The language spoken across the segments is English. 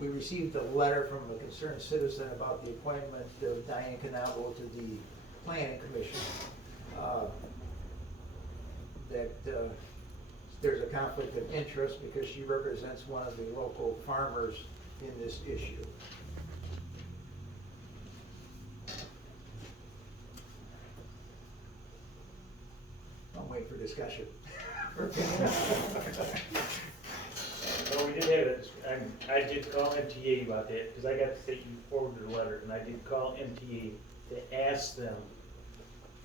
we received a letter from a concerned citizen about the appointment of Diane Knoblauch to the Planning Commission. That there's a conflict of interest because she represents one of the local farmers in this issue. I'll wait for discussion. Well, we did have it, I did call MTA about that, because I got to say you forwarded a letter, and I did call MTA to ask them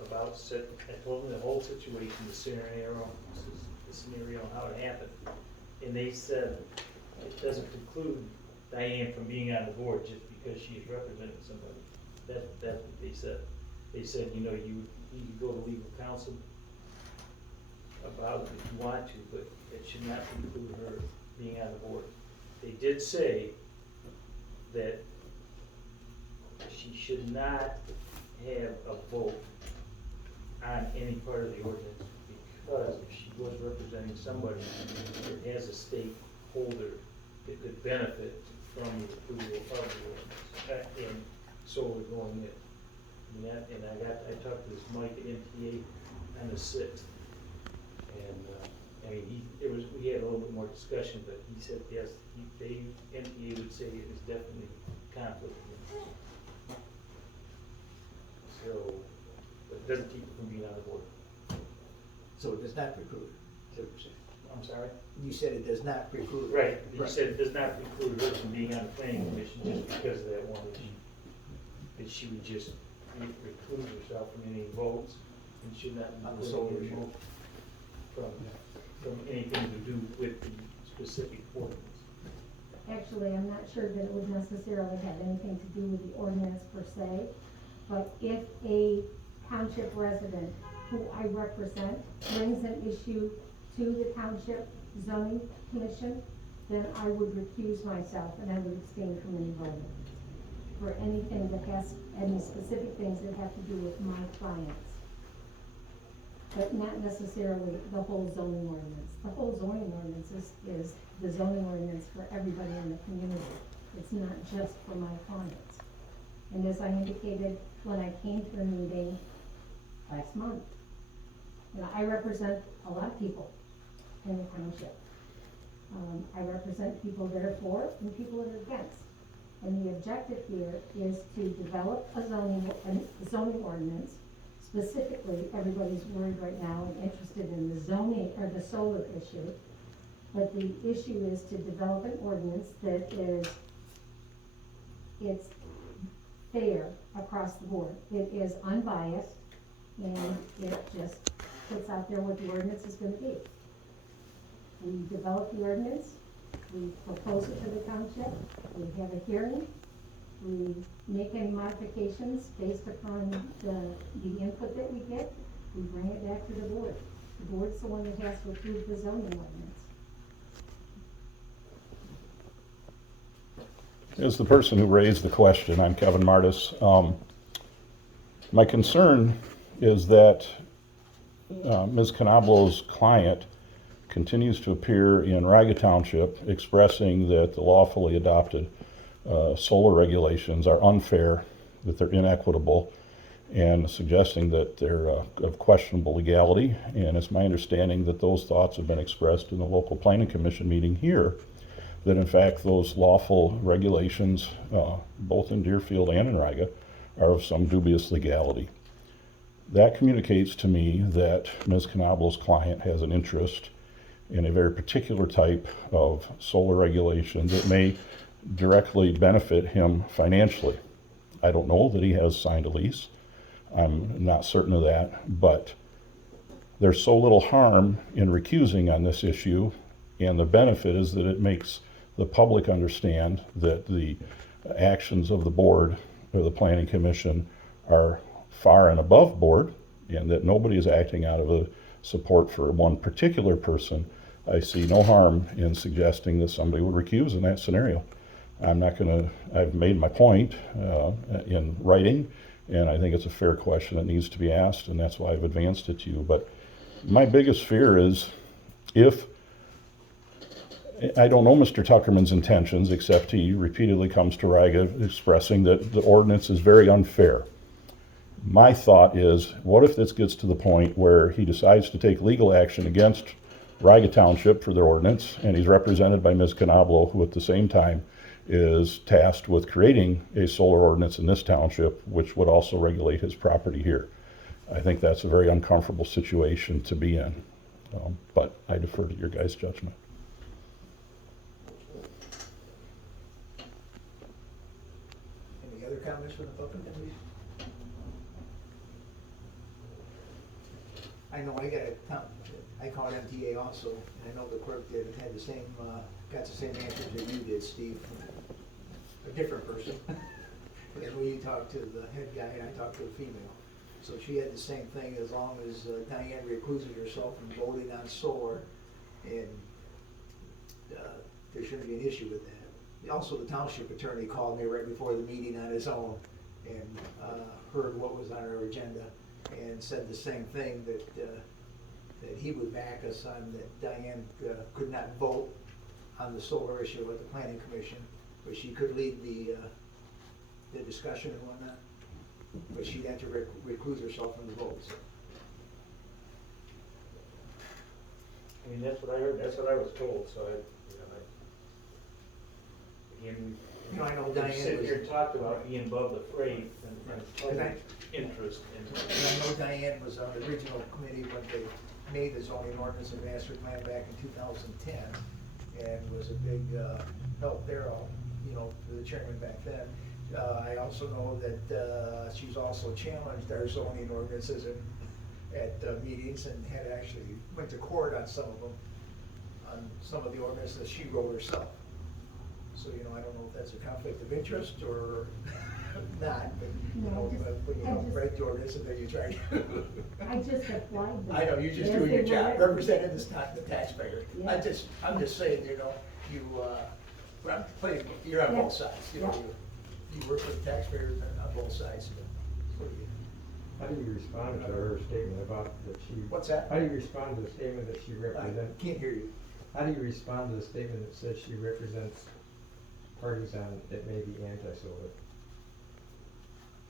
about, I told them the whole situation, the scenario, how it happened. And they said it doesn't preclude Diane from being on the board just because she is representing somebody. That's what they said. They said, you know, you need to go to legal counsel about it if you want to, but it should not preclude her being on the board. They did say that she should not have a vote on any part of the ordinance, because if she was representing somebody that has a stakeholder that could benefit from the approval of the ordinance, and so we're going in. And I talked to this Mike at MTA on the 6th, and we had a little bit more discussion, but he said yes, MTA would say it is definitely conflict of interest. So, but it doesn't keep it from being on the board. So it does not preclude, is what you're saying? I'm sorry? You said it does not preclude. Right, you said it does not preclude her from being on the planning commission just because of that one issue. That she would just reclude herself from any votes and should not On the be solar any issue. vote from anything to do with the specific ordinance. Actually, I'm not sure that it would necessarily have anything to do with the ordinance per se, but if a township resident who I represent brings an issue to the township zoning commission, then I would recuse myself and I would abstain from any voting for anything that has, any specific things that have to do with my clients. But not necessarily the whole zoning ordinance. The whole zoning ordinance is the zoning ordinance for everybody in the community. It's not just for my clients. And as I indicated when I came to the meeting last month, you know, I represent a lot of people in the township. I represent people that are for and people that are against. And the objective here is to develop a zoning ordinance. Specifically, everybody's worried right now and interested in the zoning or the solar issue. But the issue is to develop an ordinance that it's fair across the board. It is unbiased, and it just puts out there what the ordinance is going to be. We develop the ordinance, we propose it to the township, we have a hearing, we make any modifications based upon the input that we get, we bring it back to the board. The board's the one that has to approve the zoning ordinance. As the person who raised the question, I'm Kevin Martis. My concern is that Ms. Knoblauch's client continues to appear in Riga Township expressing that the lawfully adopted solar regulations are unfair, that they're inequitable, and suggesting that they're of questionable legality. And it's my understanding that those thoughts have been expressed in the local planning commission meeting here, that in fact those lawful regulations, both in Deerfield and in Riga, are of some dubious legality. That communicates to me that Ms. Knoblauch's client has an interest in a very particular type of solar regulation that may directly benefit him financially. I don't know that he has signed a lease. I'm not certain of that, but there's so little harm in recusing on this issue, and the benefit is that it makes the public understand that the actions of the board or the planning commission are far and above board, and that nobody is acting out of a support for one particular person. I see no harm in suggesting that somebody would recuse in that scenario. I've made my point in writing, and I think it's a fair question that needs to be asked, and that's why I've advanced it to you. But my biggest fear is if I don't know Mr. Tuckerman's intentions, except he repeatedly comes to Riga expressing that the ordinance is very unfair. My thought is, what if this gets to the point where he decides to take legal action against Riga Township for their ordinance, and he's represented by Ms. Knoblauch, who at the same time is tasked with creating a solar ordinance in this township, which would also regulate his property here. I think that's a very uncomfortable situation to be in, but I defer to your guys' judgment. Any other comments from the public? I know I called MTA also, and I know the clerk did, had the same, got the same answers that you did, Steve. A different person. And we talked to the head guy and I talked to the female. So she had the same thing, as long as Diane recuses herself from voting on solar, and there shouldn't be an issue with that. Also, the township attorney called me right before the meeting on his own and heard what was on our agenda and said the same thing, that he would back us on that Diane could not vote on the solar issue at the planning commission, but she could lead the discussion and whatnot, but she'd have to recluse herself from the votes. I mean, that's what I heard, that's what I was told, so again, You know, I know we Diane sit was, here and talked about being above the fray and public interest and in. I know Diane was on the regional committee when they made the zoning ordinance and master plan back in 2010, and was a big help there, for the chairman back then. I also know that she's also challenged our zoning ordinances at meetings, and had actually went to court on some of them, on some of the ordinances she wrote herself. So, I don't know if that's a conflict of interest or not, but, when you don't write the ordinance and then you try to. I just applied them. I know, you're just Yes, doing your they job, were. representing the taxpayer. Yeah. I'm just saying, you're on Yeah. both sides, Yeah. you work with taxpayers on both sides. How do you respond to her statement about that she? What's that? How do you respond to the statement that she I represents? can't hear you. How do you respond to the statement that says she represents parties on that may be anti-solar?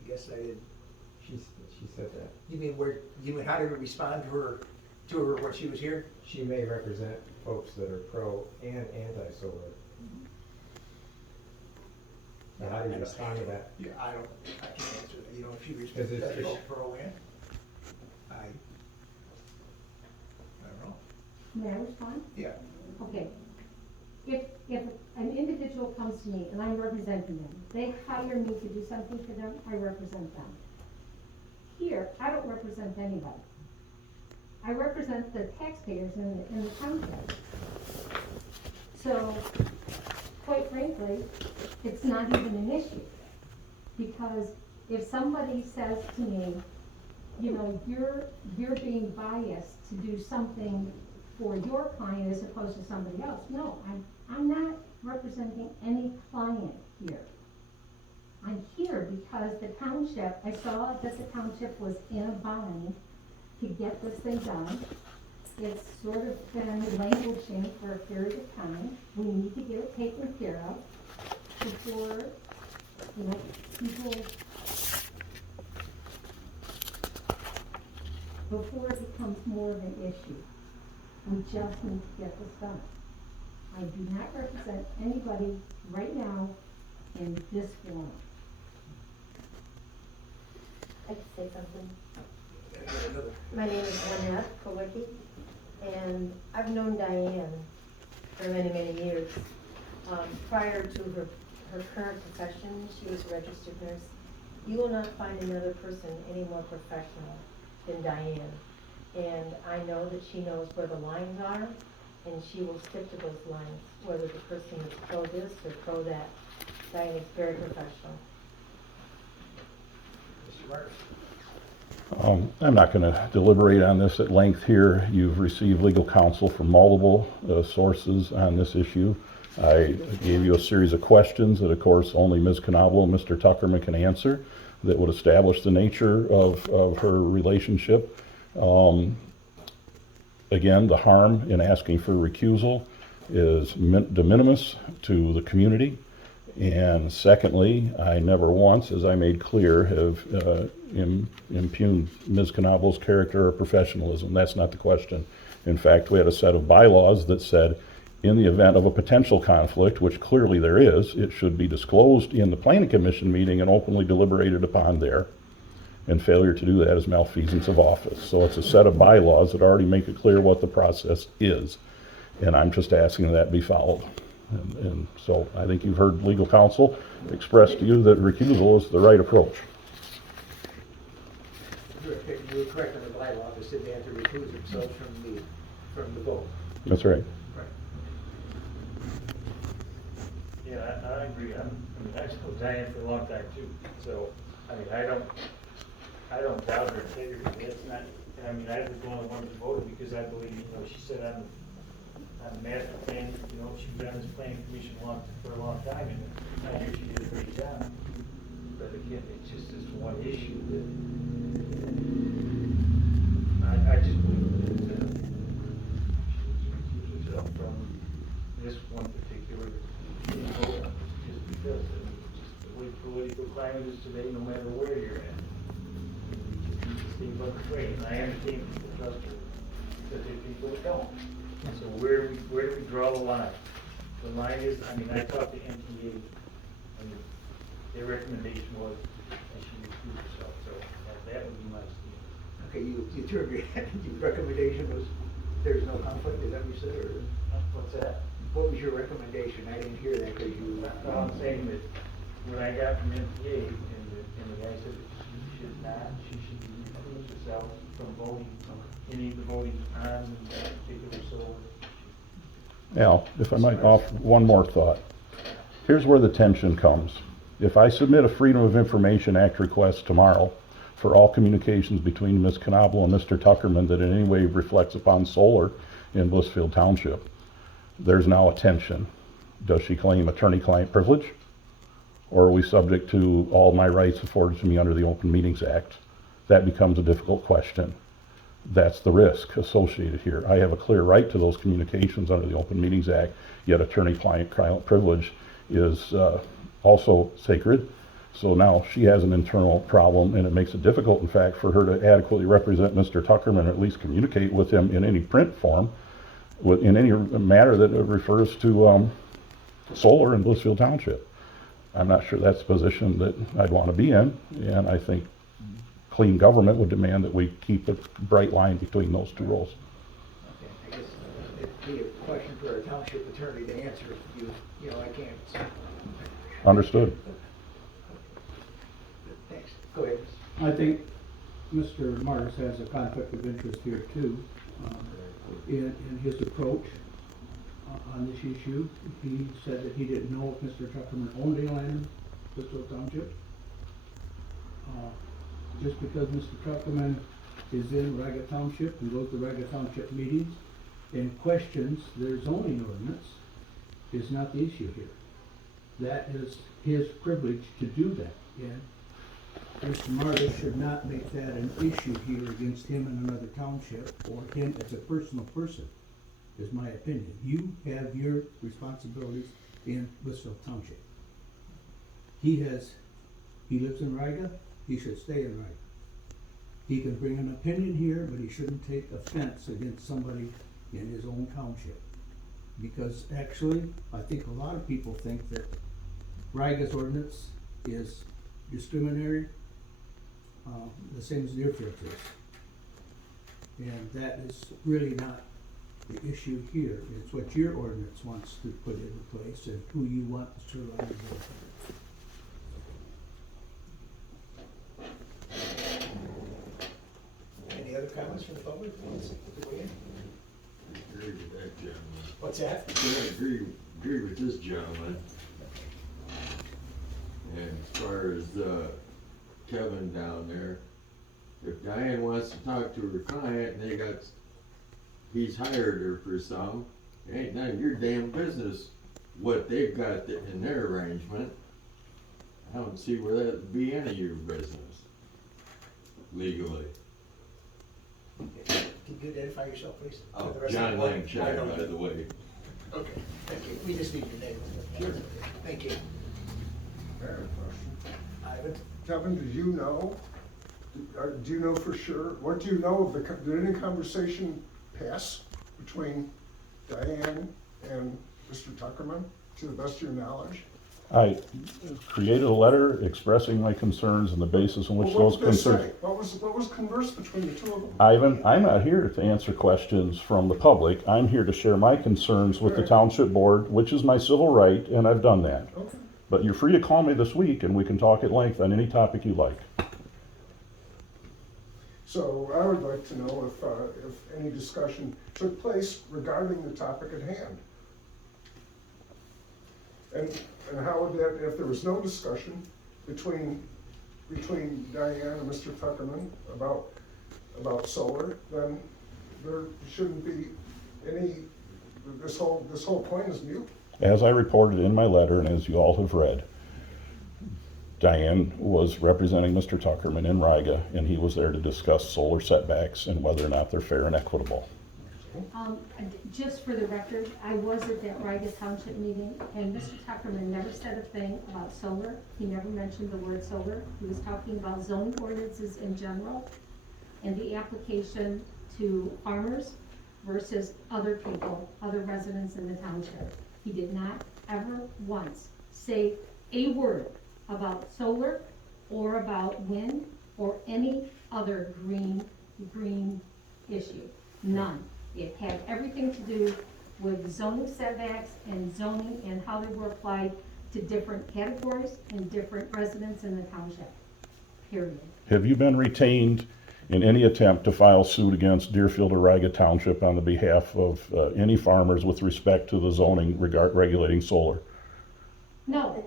I guess I didn't. She said that. You mean how did we respond to her when she was here? She may represent folks that are pro and anti-solar. Now, how do you respond to that? Yeah, I can't answer that, if she Is it- respects is- both pro and, I don't know. May I respond? Yeah. Okay. If an individual comes to me and I'm representing them, they hire me to do something for them, I represent them. Here, I don't represent anybody. I represent the taxpayers in the township. So, quite frankly, it's not even an issue. Because if somebody says to me, you're being biased to do something for your client as opposed to somebody else. No, I'm not representing any client here. I'm here because the township, I saw that the township was in a bind to get this thing done. It's sort of been languishing for a period of time. We need to get it taken care of before, before it becomes more of an issue. We just need to get this done. I do not represent anybody right now in this forum. I can say something. Another. My name is Annette Kolicki, and I've known Diane for many, many years. Prior to her current profession, she was a registered nurse. You will not find another person any more professional than Diane. And I know that she knows where the lines are, and she will stick to those lines, whether the person is pro this or pro that. Diane is very professional. Mr. Martin. I'm not going to deliberate on this at length here. You've received legal counsel from multiple sources on this issue. I gave you a series of questions that, of course, only Ms. Knoblauch and Mr. Tuckerman can answer that would establish the nature of her relationship. Again, the harm in asking for recusal is de minimis to the community. And secondly, I never once, as I made clear, have impugned Ms. Knoblauch's character or professionalism. That's not the question. In fact, we had a set of bylaws that said, in the event of a potential conflict, which clearly there is, it should be disclosed in the planning commission meeting and openly deliberated upon there. And failure to do that is malfeasance of office. So it's a set of bylaws that already make it clear what the process is. And I'm just asking that be followed. And so I think you've heard legal counsel express to you that recusal is the right approach. You were correct on the bylaw, that said they have to recuse themselves from the vote. That's right. Right. Yeah, I agree. I mean, I've known Diane for a long time too, so, I mean, I don't doubt her integrity. It's not, I mean, I was one of the ones who voted because I believe, she said on the master plan, she's been on this planning commission for a long time, and I hear she did a great job. But again, it's just this one issue that I just believe that she recused herself from this one particular vote, just because, just the way political climate is today, no matter where you're at. You just need to stay above the fray, and I understand people trust her, but there are people that don't. So where do we draw the line? The line is, I mean, I talked to MTA, and their recommendation was that she recuse herself, so that would be my stand. Okay, you turned your recommendation was, there's no conflict, is that what you said, or? What's that? What was your recommendation? I didn't hear that because you. I'm saying that when I got from MTA, and the guy said that she should recuse herself from voting, any of the voting on that particular solar. Al, if I might offer one more thought. Here's where the tension comes. If I submit a Freedom of Information Act request tomorrow for all communications between Ms. Knoblauch and Mr. Tuckerman that in any way reflects upon solar in Blissfield Township, there's now a tension. Does she claim attorney-client privilege? Or are we subject to all my rights afforded to me under the Open Meetings Act? That becomes a difficult question. That's the risk associated here. I have a clear right to those communications under the Open Meetings Act, yet attorney-client privilege is also sacred. So now she has an internal problem, and it makes it difficult, in fact, for her to adequately represent Mr. Tuckerman, or at least communicate with him in any print form, in any matter that refers to solar in Blissfield Township. I'm not sure that's a position that I'd want to be in, and I think clean government would demand that we keep a bright line between those two roles. Okay, I guess it'd be a question for a township attorney to answer. I can't. Understood. Thanks. Go ahead. I think Mr. Martis has a conflict of interest here too, in his approach on this issue. He said that he didn't know if Mr. Tuckerman owned any land in Blissfield Township. Just because Mr. Tuckerman is in Raga Township and goes to Raga Township meetings and questions their zoning ordinance is not the issue here. That is his privilege to do that, and Mr. Martis should not make that an issue here against him in another township or him as a personal person, is my opinion. You have your responsibilities in Blissfield Township. He lives in Riga, he should stay in Riga. He can bring an opinion here, but he shouldn't take offense against somebody in his own township. Because actually, I think a lot of people think that Riga's ordinance is discriminatory, the same as Deerfield's is. And that is really not the issue here. It's what your ordinance wants to put into place and who you want to serve on the board. Any other comments from the public? I agree with that gentleman. What's that? I agree with this gentleman. And as far as Kevin down there, if Diane wants to talk to her client and he's hired her for some, it ain't none of your damn business what they've got in their arrangement. I don't see where that would be any of your business legally. Can you identify yourself, please? Oh, For the rest of John the board? Lancashire, by the way. Okay, thank you. We just need your name. Sure. Thank you. I have a question. Ivan? Kevin, do you know for sure, what do you know of did any conversation pass between Diane and Mr. Tuckerman, to the best of your knowledge? I created a letter expressing my concerns and the basis on which Well, those what did they concerns. say? What was conversed between the two of them? Ivan, I'm not here to answer questions from the public. I'm here to share my concerns with the Right. township board, which is my civil right, and I've done that. Okay. But you're free to call me this week and we can talk at length on any topic you like. So I would like to know if any discussion took place regarding the topic at hand. And how would that, if there was no discussion between Diane and Mr. Tuckerman about solar, then there shouldn't be any, this whole point is mute. As I reported in my letter and as you all have read, Diane was representing Mr. Tuckerman in Riga, and he was there to discuss solar setbacks and whether or not they're fair and equitable. Just for the record, I was at that Riga Township meeting, and Mr. Tuckerman never said a thing about solar. He never mentioned the word solar. He was talking about zoning ordinances in general and the application to farmers versus other people, other residents in the township. He did not ever once say a word about solar or about wind or any other green issue. None. It had everything to do with zoning setbacks and zoning and how they were applied to different categories and different residents in the township, period. Have you been retained in any attempt to file suit against Deerfield or Riga Township on the behalf of any farmers with respect to the zoning regulating solar? No,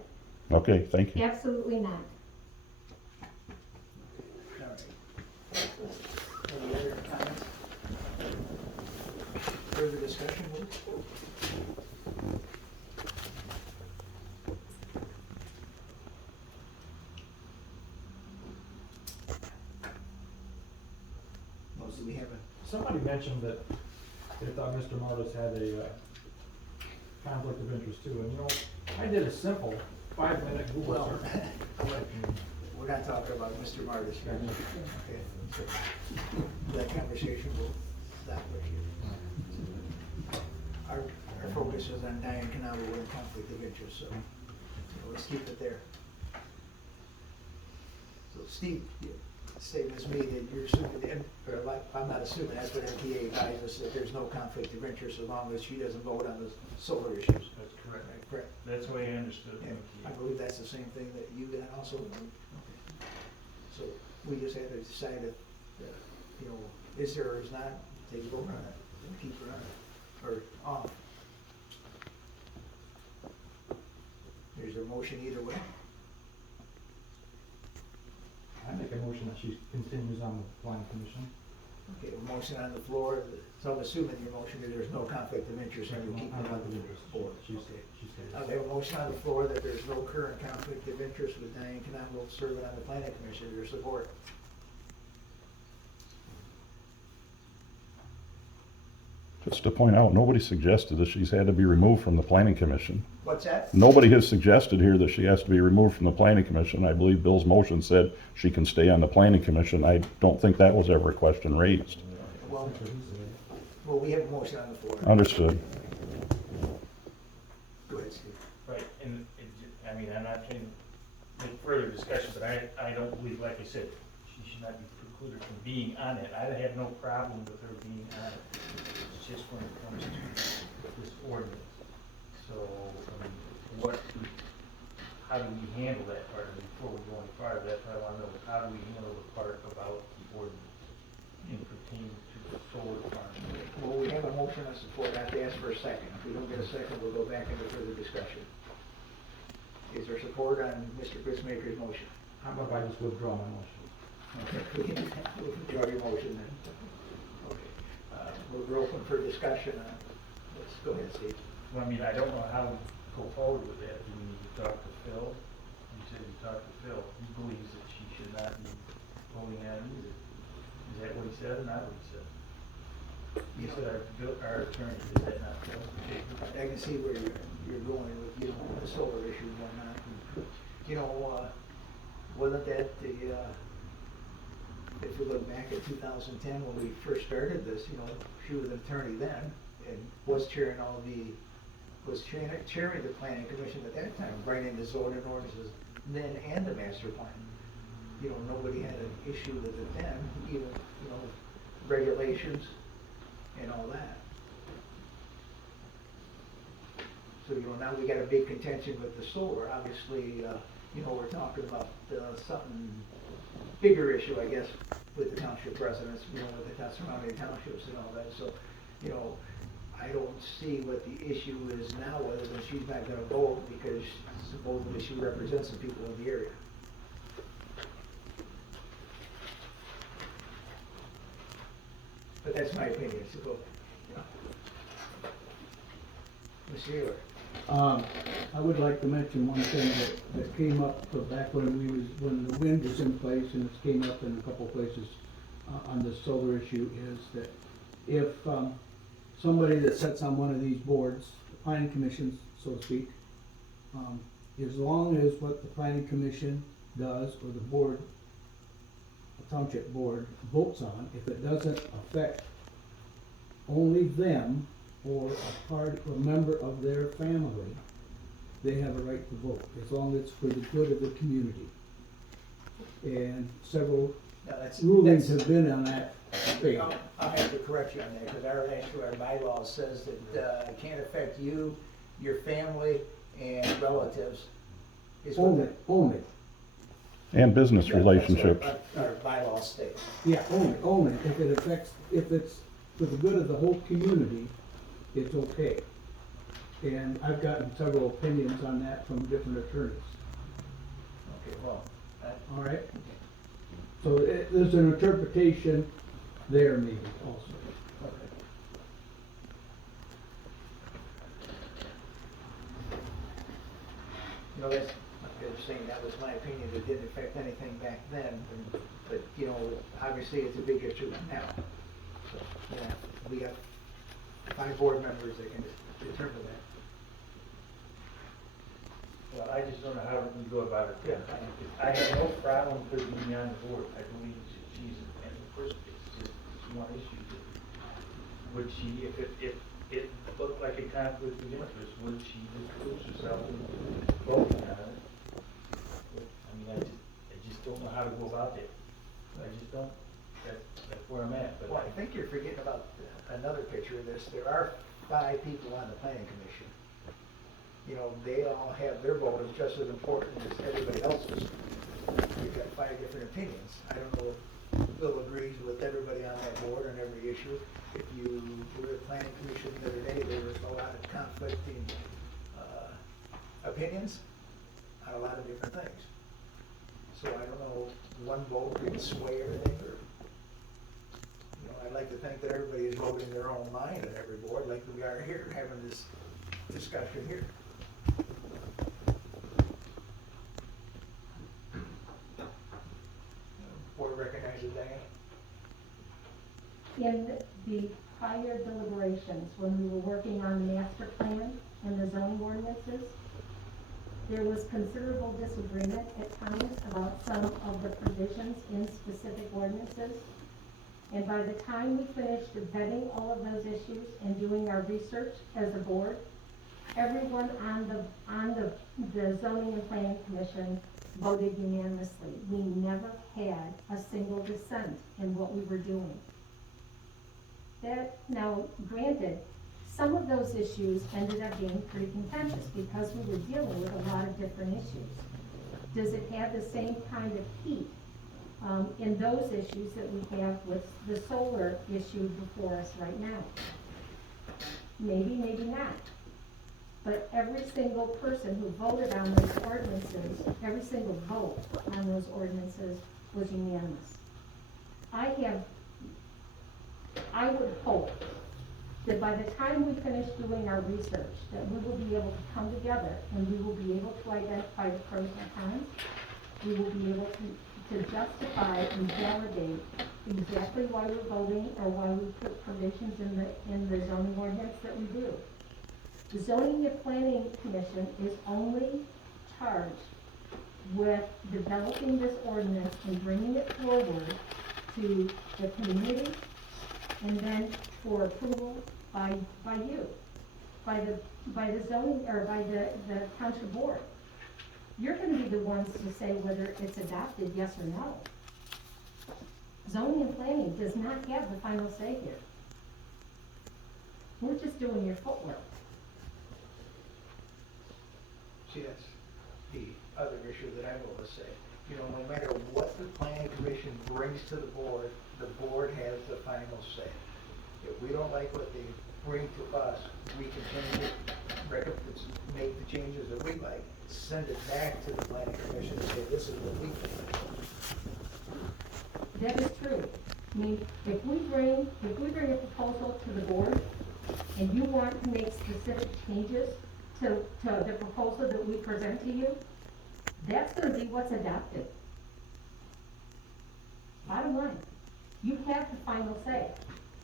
Okay, thank you. absolutely not. All right. Any other comments? Further discussion? Most of we haven't. Somebody mentioned that they thought Mr. Martis had a conflict of interest too, and you know, I did a simple 5-minute Google Well, search. we're not talking about Mr. Martis here. Okay, so that conversation will stop right here. Our focus is on Diane Knoblauch and conflict of interest, so let's keep it there. So Steve, statements made that you're assuming, or like, I'm not assuming, that's what MTA advised us, that there's no conflict of interest as long as she doesn't vote on the solar issues. That's correct. Right, correct. That's the way I understood And I it. believe that's the same thing that you got also. Okay. So we just have to decide if, you know, is there or is not, take a vote on it, and keep her on it, or off. There's a motion either way. I make a motion that she continues on the planning commission. Okay, a motion on the floor, so I'm assuming your motion that there's no conflict of interest and we keep her on the board. She Okay. stays. I have a motion on the floor that there's no current conflict of interest with Diane Knoblauch serving on the planning commission. Your support? Just to point out, nobody suggested that she's had to be removed from the planning commission. What's that? Nobody has suggested here that she has to be removed from the planning commission. I believe Bill's motion said she can stay on the planning commission. I don't think that was ever a question raised. Well, we have a motion on the floor. Understood. Go ahead, Steve. Right, and, I mean, I'm not trying to make further discussion, but I don't believe, like I said, she should not be precluded from being on it. I have no problem with her being on it. It's just when it comes to this ordinance. So, how do we handle that part? Before we go any farther, that's what I wanna know, how do we handle the part about the ordinance in pertaining to the solar farm? Well, we have a motion on support. I have to ask for a second. If we don't get a second, we'll go back into further discussion. Is there support on Mr. Chrismaker's motion? How about if I just withdraw my motion? Okay, we can withdraw your motion then. Okay, we're open for discussion on, let's go ahead, Steve. Well, I mean, I don't know how we go forward with that. Do we need to talk to Phil? You said you talked to Phil. He believes that she should not be voting on either. Is that what he said or not what he said? You said our attorney, is that not so? I can see where you're going with, you know, the solar issue and whatnot. And, you know, wasn't that the, if we look back at 2010, when we first started this, you know, she was an attorney then, and was chairing the planning commission at that time, writing the zoning ordinances then and the master plan. You know, nobody had an issue with it then, even, you know, regulations and all that. So, you know, now we got a big contention with the solar, obviously, you know, we're talking about, something bigger issue, I guess, with the township residents, you know, with the surrounding townships and all that, so, you know, I don't see what the issue is now, other than she's not gonna vote because supposedly she represents some people in the area. But that's my opinion, so, you know. Ms. Shearer. I would like to mention one thing that came up back when when the wind was in place, and it came up in a couple of places on the solar issue, is that if somebody that sits on one of these boards, the planning commission, so to speak, as long as what the planning commission does, or the board, the township board votes on, if it doesn't affect only them or a member of their family, they have a right to vote, as long as it's for the good of the community. And several rulings have been on that. I'll have to correct you on that, because our bylaw says that it can't affect you, your family, and relatives. is what Only. And business that's what relationships. Our bylaw states. Yeah, only. If it affects, if it's for the good of the whole community, it's okay. And I've gotten several opinions on that from different attorneys. Okay, well, All right? So there's an interpretation there maybe also. okay. You know, that's, I'm just saying, that was my opinion, it didn't affect anything back then, but, you know, obviously it's a big issue now. So, yeah, we got 5 board members that can determine that. Well, I just don't know how we go about it. Yeah. I have no problem with her being on the board. I believe she's, in the first place, it's just one issue. Would she, if it looked like a conflict of interest, would she recuse herself and voting on it? I mean, I just don't know how to go about that. I just don't. That's where I'm at. But Well, I think you're forgetting about another picture of this. There are 5 people on the planning commission. You know, they all have their vote is just as important as everybody else's. You've got 5 different opinions. I don't know if Bill agrees with everybody on that board on every issue. If you were the planning commission the other day, there was a lot of conflicting opinions on a lot of different things. So I don't know, one vote could sway everything, or, you know, I'd like to think that everybody is voting their own mind on every board, like we are here, having this discussion here. Board recognizes Diane. In the prior deliberations, when we were working on the master plan and the zoning ordinances, there was considerable disagreement at times about some of the provisions in specific ordinances. And by the time we finished vetting all of those issues and doing our research as a board, everyone on the zoning and planning commission voted unanimously. We never had a single dissent in what we were doing. That, now granted, some of those issues ended up being pretty contentious because we were dealing with a lot of different issues. Does it have the same kind of heat in those issues that we have with the solar issue before us right now? Maybe, maybe not. But every single person who voted on those ordinances, every single vote on those ordinances was unanimous. I would hope that by the time we finish doing our research, that we will be able to come together and we will be able to identify the pros and cons. We will be able to justify and validate exactly why we're voting or why we put provisions in the zoning ordinance that we do. The zoning and planning commission is only charged with developing this ordinance and bringing it forward to the community and then for approval by you, by the zoning, or by the township board. You're gonna be the ones to say whether it's adopted, yes or no. Zoning and planning does not have the final say here. We're just doing your footwork. See, that's the other issue that I will say. You know, no matter what the planning commission brings to the board has the final say. If we don't like what they bring to us, we can change it, make the changes that we like, send it back to the planning commission and say, this is what we think. That is true. I mean, if we bring a proposal to the board and you want to make specific changes to the proposal that we present to you, that's gonna be what's adopted. Bottom line, you have the final say,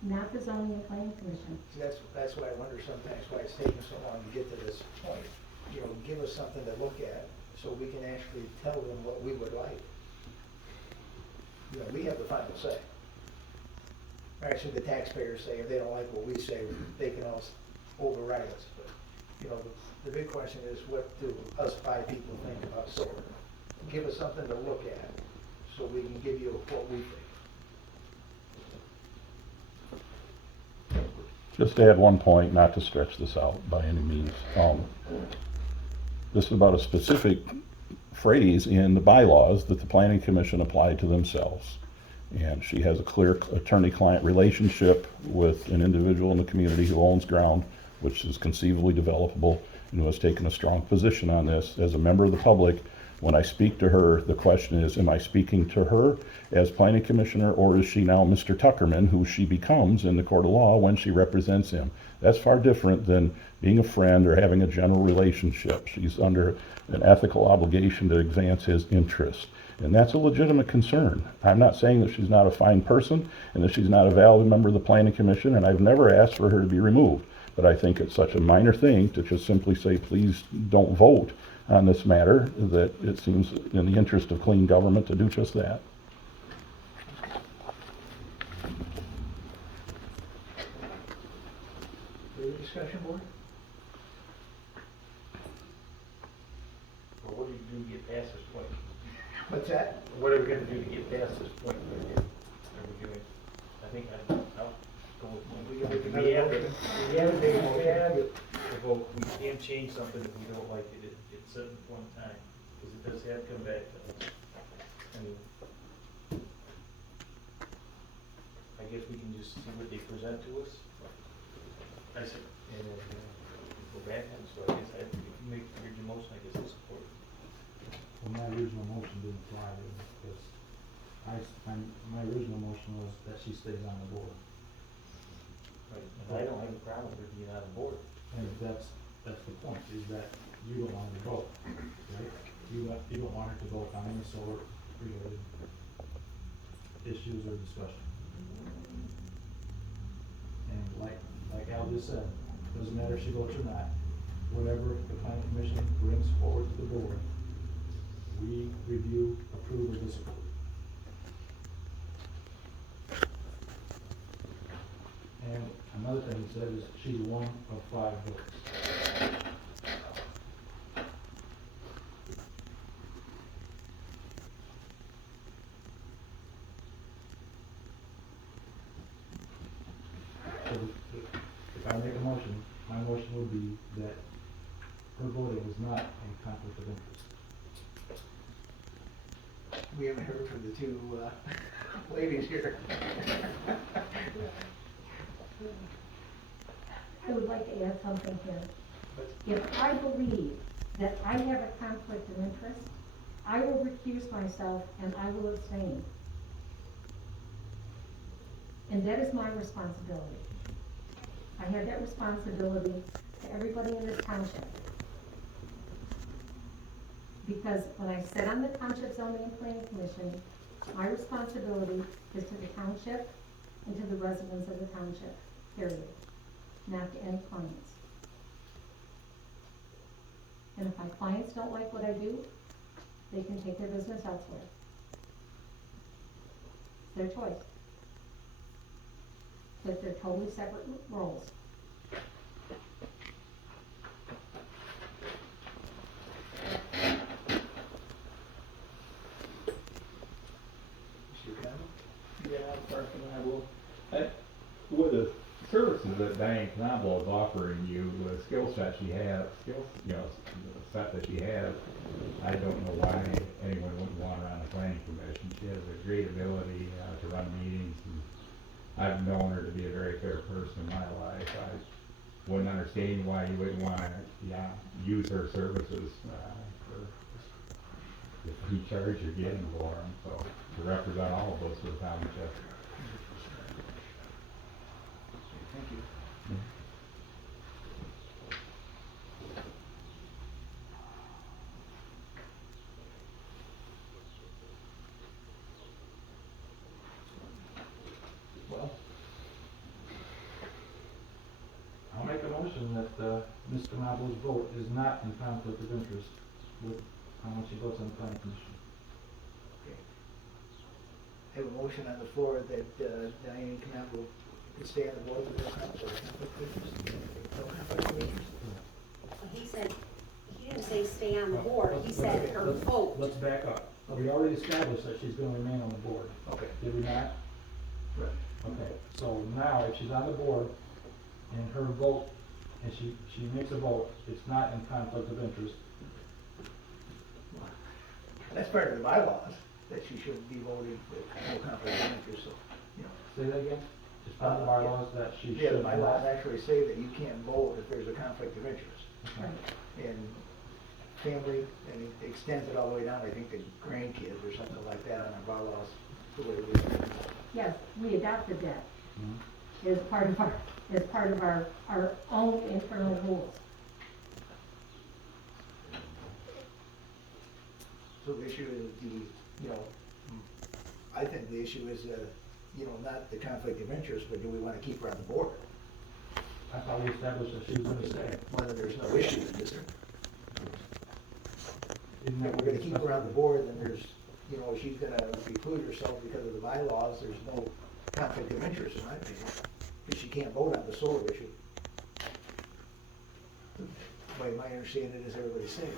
not the zoning and planning commission. See, that's why I wonder sometimes why it's taking so long to get to this point. You know, give us something to look at so we can actually tell them what we would like. You know, we have the final say. Actually, the taxpayers say if they don't like what we say, they can also override us. But, you know, the big question is, what do us 5 people think about solar? Give us something to look at so we can give you what we think. Just to add one point, not to stretch this out by any means. This is about a specific phrase in the bylaws that the planning commission applied to themselves. And she has a clear attorney-client relationship with an individual in the community who owns ground, which is conceivably developable, and who has taken a strong position on this. As a member of the public, when I speak to her, the question is, am I speaking to her as planning commissioner, or is she now Mr. Tuckerman, who she becomes in the court of law when she represents him? That's far different than being a friend or having a general relationship. She's under an ethical obligation to advance his interest. And that's a legitimate concern. I'm not saying that she's not a fine person and that she's not a valid member of the planning commission, and I've never asked for her to be removed. But I think it's such a minor thing to just simply say, please don't vote on this matter, that it seems in the interest of clean government to do just that. Further discussion, board? Or what do you do to get past this point? What's that? What are we gonna do to get past this point? Are we doing, I think I'll go with one. We can make We have another to, motion. we have to vote, we can't change something if we don't like it, it's set at one time, because it does have to come back to us. And I guess we can just see what they present to us. I said, and then go back, and so I guess if you make your motion, I guess I support it. Well, my original motion didn't fly, because my original motion was that she stays on the board. Right, and I don't have a problem with her being on the board. And that's the point, is that you don't want her to vote, right? You don't want her to vote on any solar related issues or discussion. And like Al just said, doesn't matter if she votes or not, whatever the planning commission brings forward to the board, we review, approve, or disapprove. And another thing he said is she's one of 5 votes. So if I make a motion, my motion would be that her voting is not in conflict of interest. We haven't heard from the 2 ladies here. I would like to add something here. If I believe that I have a conflict of interest, I will recuse myself and I will abstain. And that is my responsibility. I have that responsibility to everybody in this township. Because when I sat on the Township Zoning and Planning Commission, My responsibility is to the township and to the residents of the township, period, not to any clients. And if my clients don't like what I do, they can take their business elsewhere. It's their choice. But they're totally separate roles. Mr. Conlon? Yeah, Parson, I will. With the services that Diane Knoblauch is offering you, the skill set she has, the set that she has, I don't know why anyone wouldn't want her on the planning commission. She has a great ability to run meetings, and I've known her to be a very fair person in my life. I wouldn't understand why you wouldn't want to, use her services for the free charge you're getting for them, so to represent all of us with township. Thank you. Well, I'll make a motion that, Mr. Knoblauch's vote is not in conflict of interest with how much he votes on the planning commission. Okay. I have a motion on the floor that Diane Knoblauch could stay on the board with no conflict of interest. No conflict of interest. He said, he didn't say stay on the board, he said her vote. Let's back up. We already established that she's gonna remain on the board. Okay. Did we not? Right. Okay, so now if she's on the board and her vote, and she makes a vote, it's not in conflict of interest. That's part of the bylaws, that she should be voting with no conflict of interest, so, you know. Say that again? It's part of the bylaws that she Yeah, the should bylaws not. actually say that you can't vote if there's a conflict of interest. And family, and it extends it all the way down, I think, to grandkids or something like that on our bylaws, the way it is. Yes, we adopted that Mhm. as part of our own internal rules. So the issue is I think the issue is, not the conflict of interest, but do we wanna keep her on the board? I thought we established that she was gonna stay. Whether there's no issue, is there? Isn't If that we're gonna keep her on the board, then there's, she's gonna preclude herself because of the bylaws, there's no conflict of interest in my opinion, because she can't vote on the solar issue. By my understanding is everybody's saying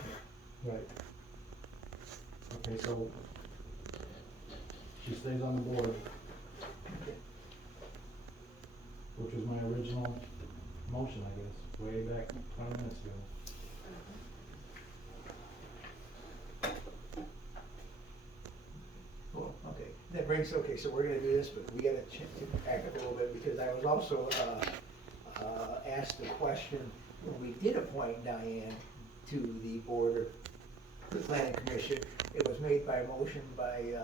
here. Right. Okay, so she stays on the board, which was my original motion, I guess, way back 20 minutes ago. Well, okay, so we're gonna do this, but we gotta back up a little bit, because I was also, asked the question, when we did appoint Diane to the board of the planning commission, it was made by motion by,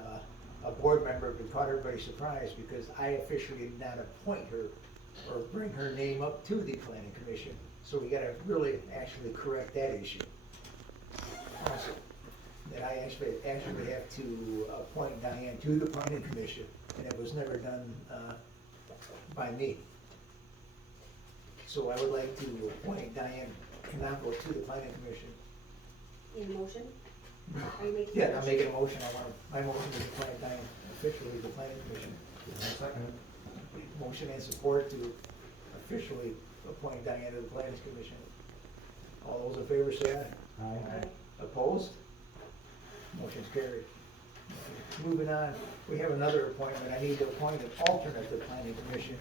a board member, but caught everybody surprised, because I officially did not appoint her or bring her name up to the planning commission, so we gotta really actually correct that issue. Also, that I actually have to appoint Diane to the planning commission, and it was never done, by me. So I would like to appoint Diane Knoblauch to the planning commission. In motion? Are you making? Yeah, I'm making a motion, my motion is to appoint Diane officially to the planning commission. Second. Motion and support to officially appoint Diane to the planning commission. All those in favor say aye. Aye. Opposed? Motion's carried. Moving on, we have another appointment. I need to appoint an alternate to the planning commission.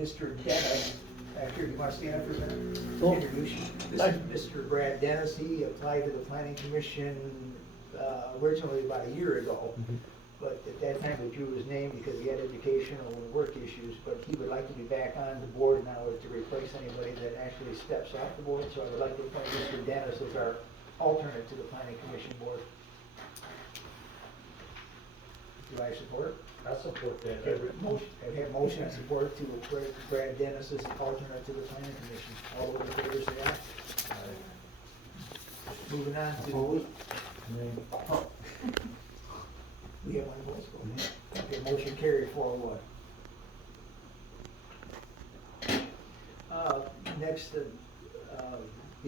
Mr. Dennis, actually, you want to stand up for a minute? Introduce you. This is Mr. Brad Dennis. He applied to the planning commission originally about a year ago. But at that time, we drew his name because he had educational and work issues, but he would like to be back on the board now to replace anybody that actually steps off the board. So I would like to appoint Mr. Dennis as our alternate to the planning commission board. Do I support? I support that. I have motion and support to appoint Brad Dennis as alternate to the planning commission. All those in favor say aye. Moving on to. Opposed? Nay. We have one voice vote. Okay, motion carried 4-1. Next,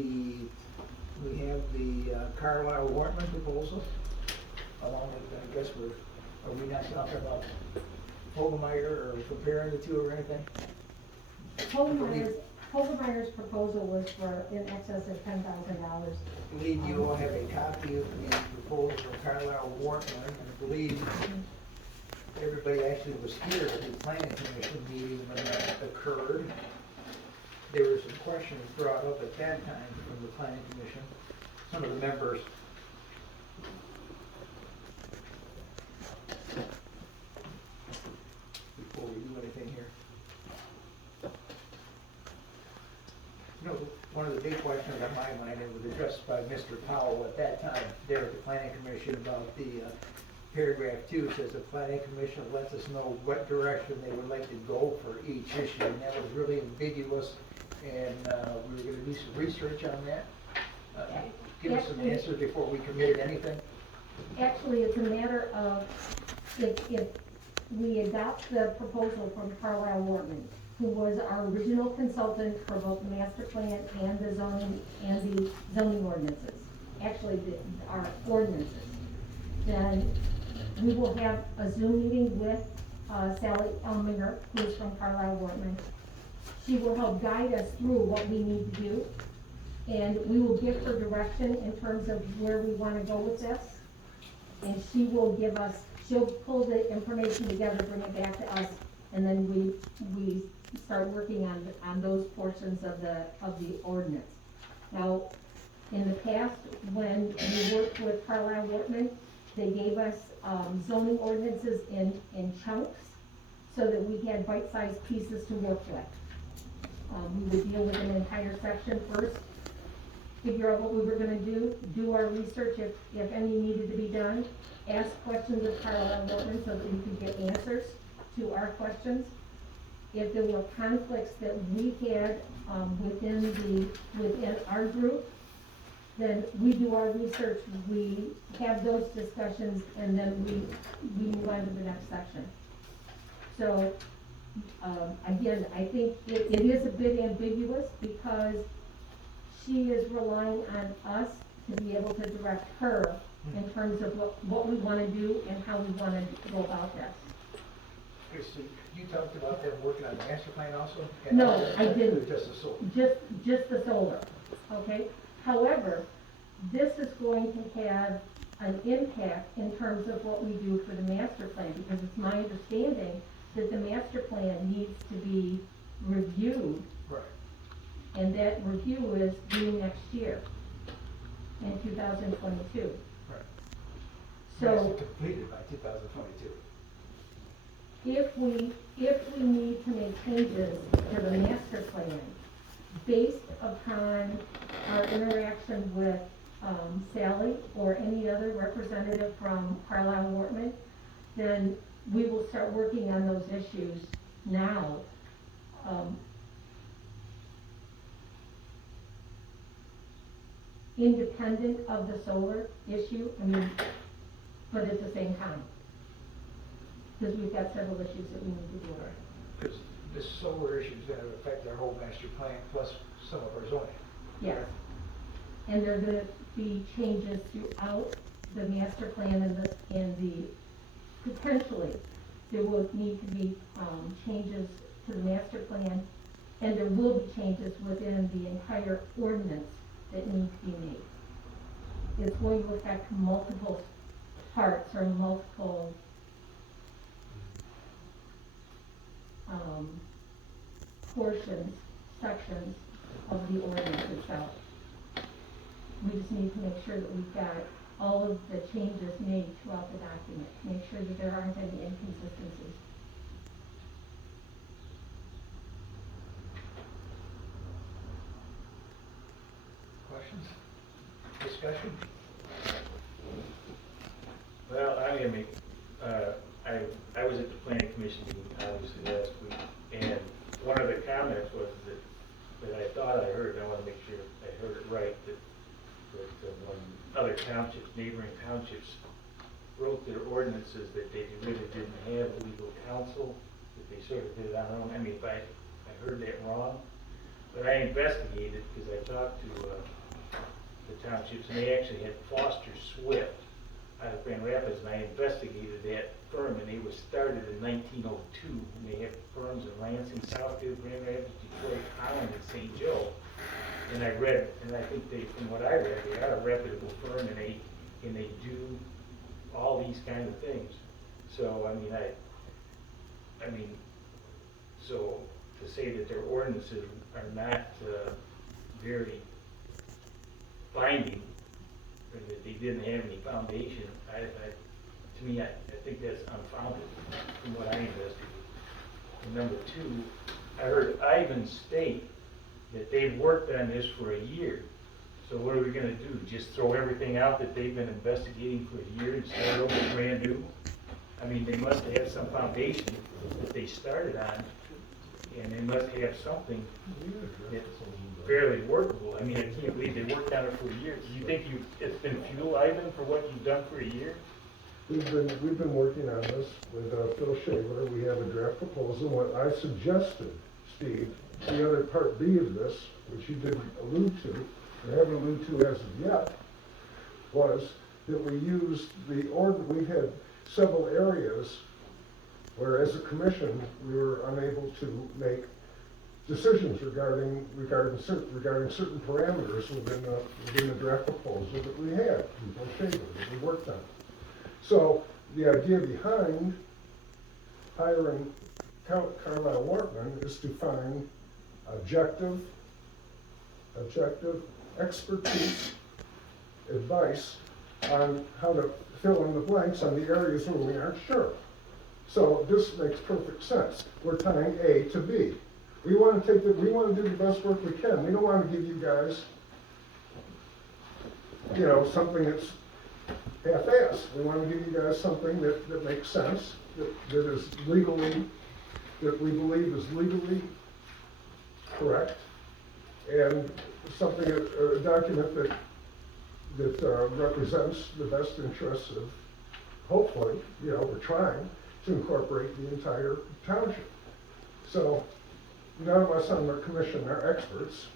we have the Carlisle Wortman proposal, along with, I guess are we not talking about Hogemeyer or comparing the two or anything? Hogemeyer's proposal was for in excess of $10,000. I believe you all have a copy of the proposal for Carlisle Wortman, and I believe everybody actually was here at the planning commission meeting when that occurred. There were some questions brought up at that time from the planning commission. Some of the members before we do anything here. You know, one of the big questions on my mind, it was addressed by Mr. Powell at that time there at the planning commission about the paragraph 2 says the planning commission lets us know what direction they would like to go for each issue, and that was really ambiguous, and we were gonna do some research on that. Give us some answers before we committed anything. Actually, it's a matter of, if we adopt the proposal from Carlisle Wortman, who was our original consultant for both the master plan and the zoning ordinances, actually our ordinances, then we will have a Zoom meeting with Sally Elminger, who is from Carlisle Wortman. She will help guide us through what we need to do, and we will give her direction in terms of where we want to go with this. And she will give us, she'll pull the information together, bring it back to us, and then we start working on those portions of the ordinance. Now, in the past, when we worked with Carlisle Wortman, they gave us zoning ordinances in chunks so that we had bite-sized pieces to work with. We would deal with an entire section first, figure out what we were gonna do our research if any needed to be done, ask questions of Carlisle Wortman so that we could get answers to our questions. If there were conflicts that we had within our group, then we do our research, we have those discussions, and then we move on to the next section. So, again, I think it is a bit ambiguous because she is relying on us to be able to direct her in terms of what we want to do and how we want to go about this. Okay, so you talked about them working on the master plan also? No, I didn't. Just the solar? Just the solar, okay? However, this is going to have an impact in terms of what we do for the master plan, because it's my understanding that the master plan needs to be reviewed, Right. and that review is due next year, in 2022. Right. So, Has to be completed by 2022. if we need to make changes to the master plan, based upon our interaction with Sally or any other representative from Carlisle Wortman, then we will start working on those issues now. Independent of the solar issue, but at the same time. Because we've got several issues that we need to deal with. Because this solar issue is going to affect our whole master plan plus some of our zoning. Yes. And there are going to be changes throughout the master plan and the potentially, there will need to be changes to the master plan, and there will be changes within the entire ordinance that need to be made. It's going to affect multiple parts or multiple portions, sections of the ordinance itself. We just need to make sure that we've got all of the changes made throughout the document, to make sure that there aren't any inconsistencies. Questions? Discussion? Well, I was at the planning commission meeting, obviously, last week, and one of the comments was that I thought I heard, and I wanna make sure I heard it right, that when other townships, neighboring townships wrote their ordinances that they really didn't have legal counsel, that they sort of did it on their own. I mean, if I heard that wrong, but I investigated because I talked to the townships, and they actually had Foster Swift out of Grand Rapids, and I investigated that firm, and they was started in 1902, and they have firms in Lansing, Southfield, Grand Rapids, Detroit, Holland, and St. Joe. And I read, and I think they, from what I read, they are a reputable firm, and they do all these kind of things. So, so to say that their ordinances are not very binding, or that they didn't have any foundation, to me, I think that's unfounded from what I investigated. And number two, I heard Ivan state that they've worked on this for a year. So what are we gonna do? Just throw everything out that they've been investigating for a year and start over brand new? I mean, they must have some foundation that they started on, and they must have something that's fairly workable. I mean, I can't believe they worked on it for a year. Do you think it's been fuel, Ivan, for what you've done for a year? We've been working on this with Phil Shaver. We have a draft proposal. What I suggested, Steve, the other part B of this, which you didn't allude to, or haven't alluded to as of yet, was that we used we've had several areas where, as a commission, we were unable to make decisions regarding certain parameters within the draft proposal that we had, Phil Shaver, that we worked on. So the idea behind hiring Carlisle Wortman is to find objective expertise, advice on how to fill in the blanks on the areas where we aren't sure. So this makes perfect sense. We're tying A to B. We want to do the best work we can. We don't want to give you guys, something that's half-assed. We want to give you guys something that makes sense, that is legally, that we believe is legally correct, and something, a document that represents the best interests of, hopefully, we're trying to incorporate the entire township. So none of us on the commission are experts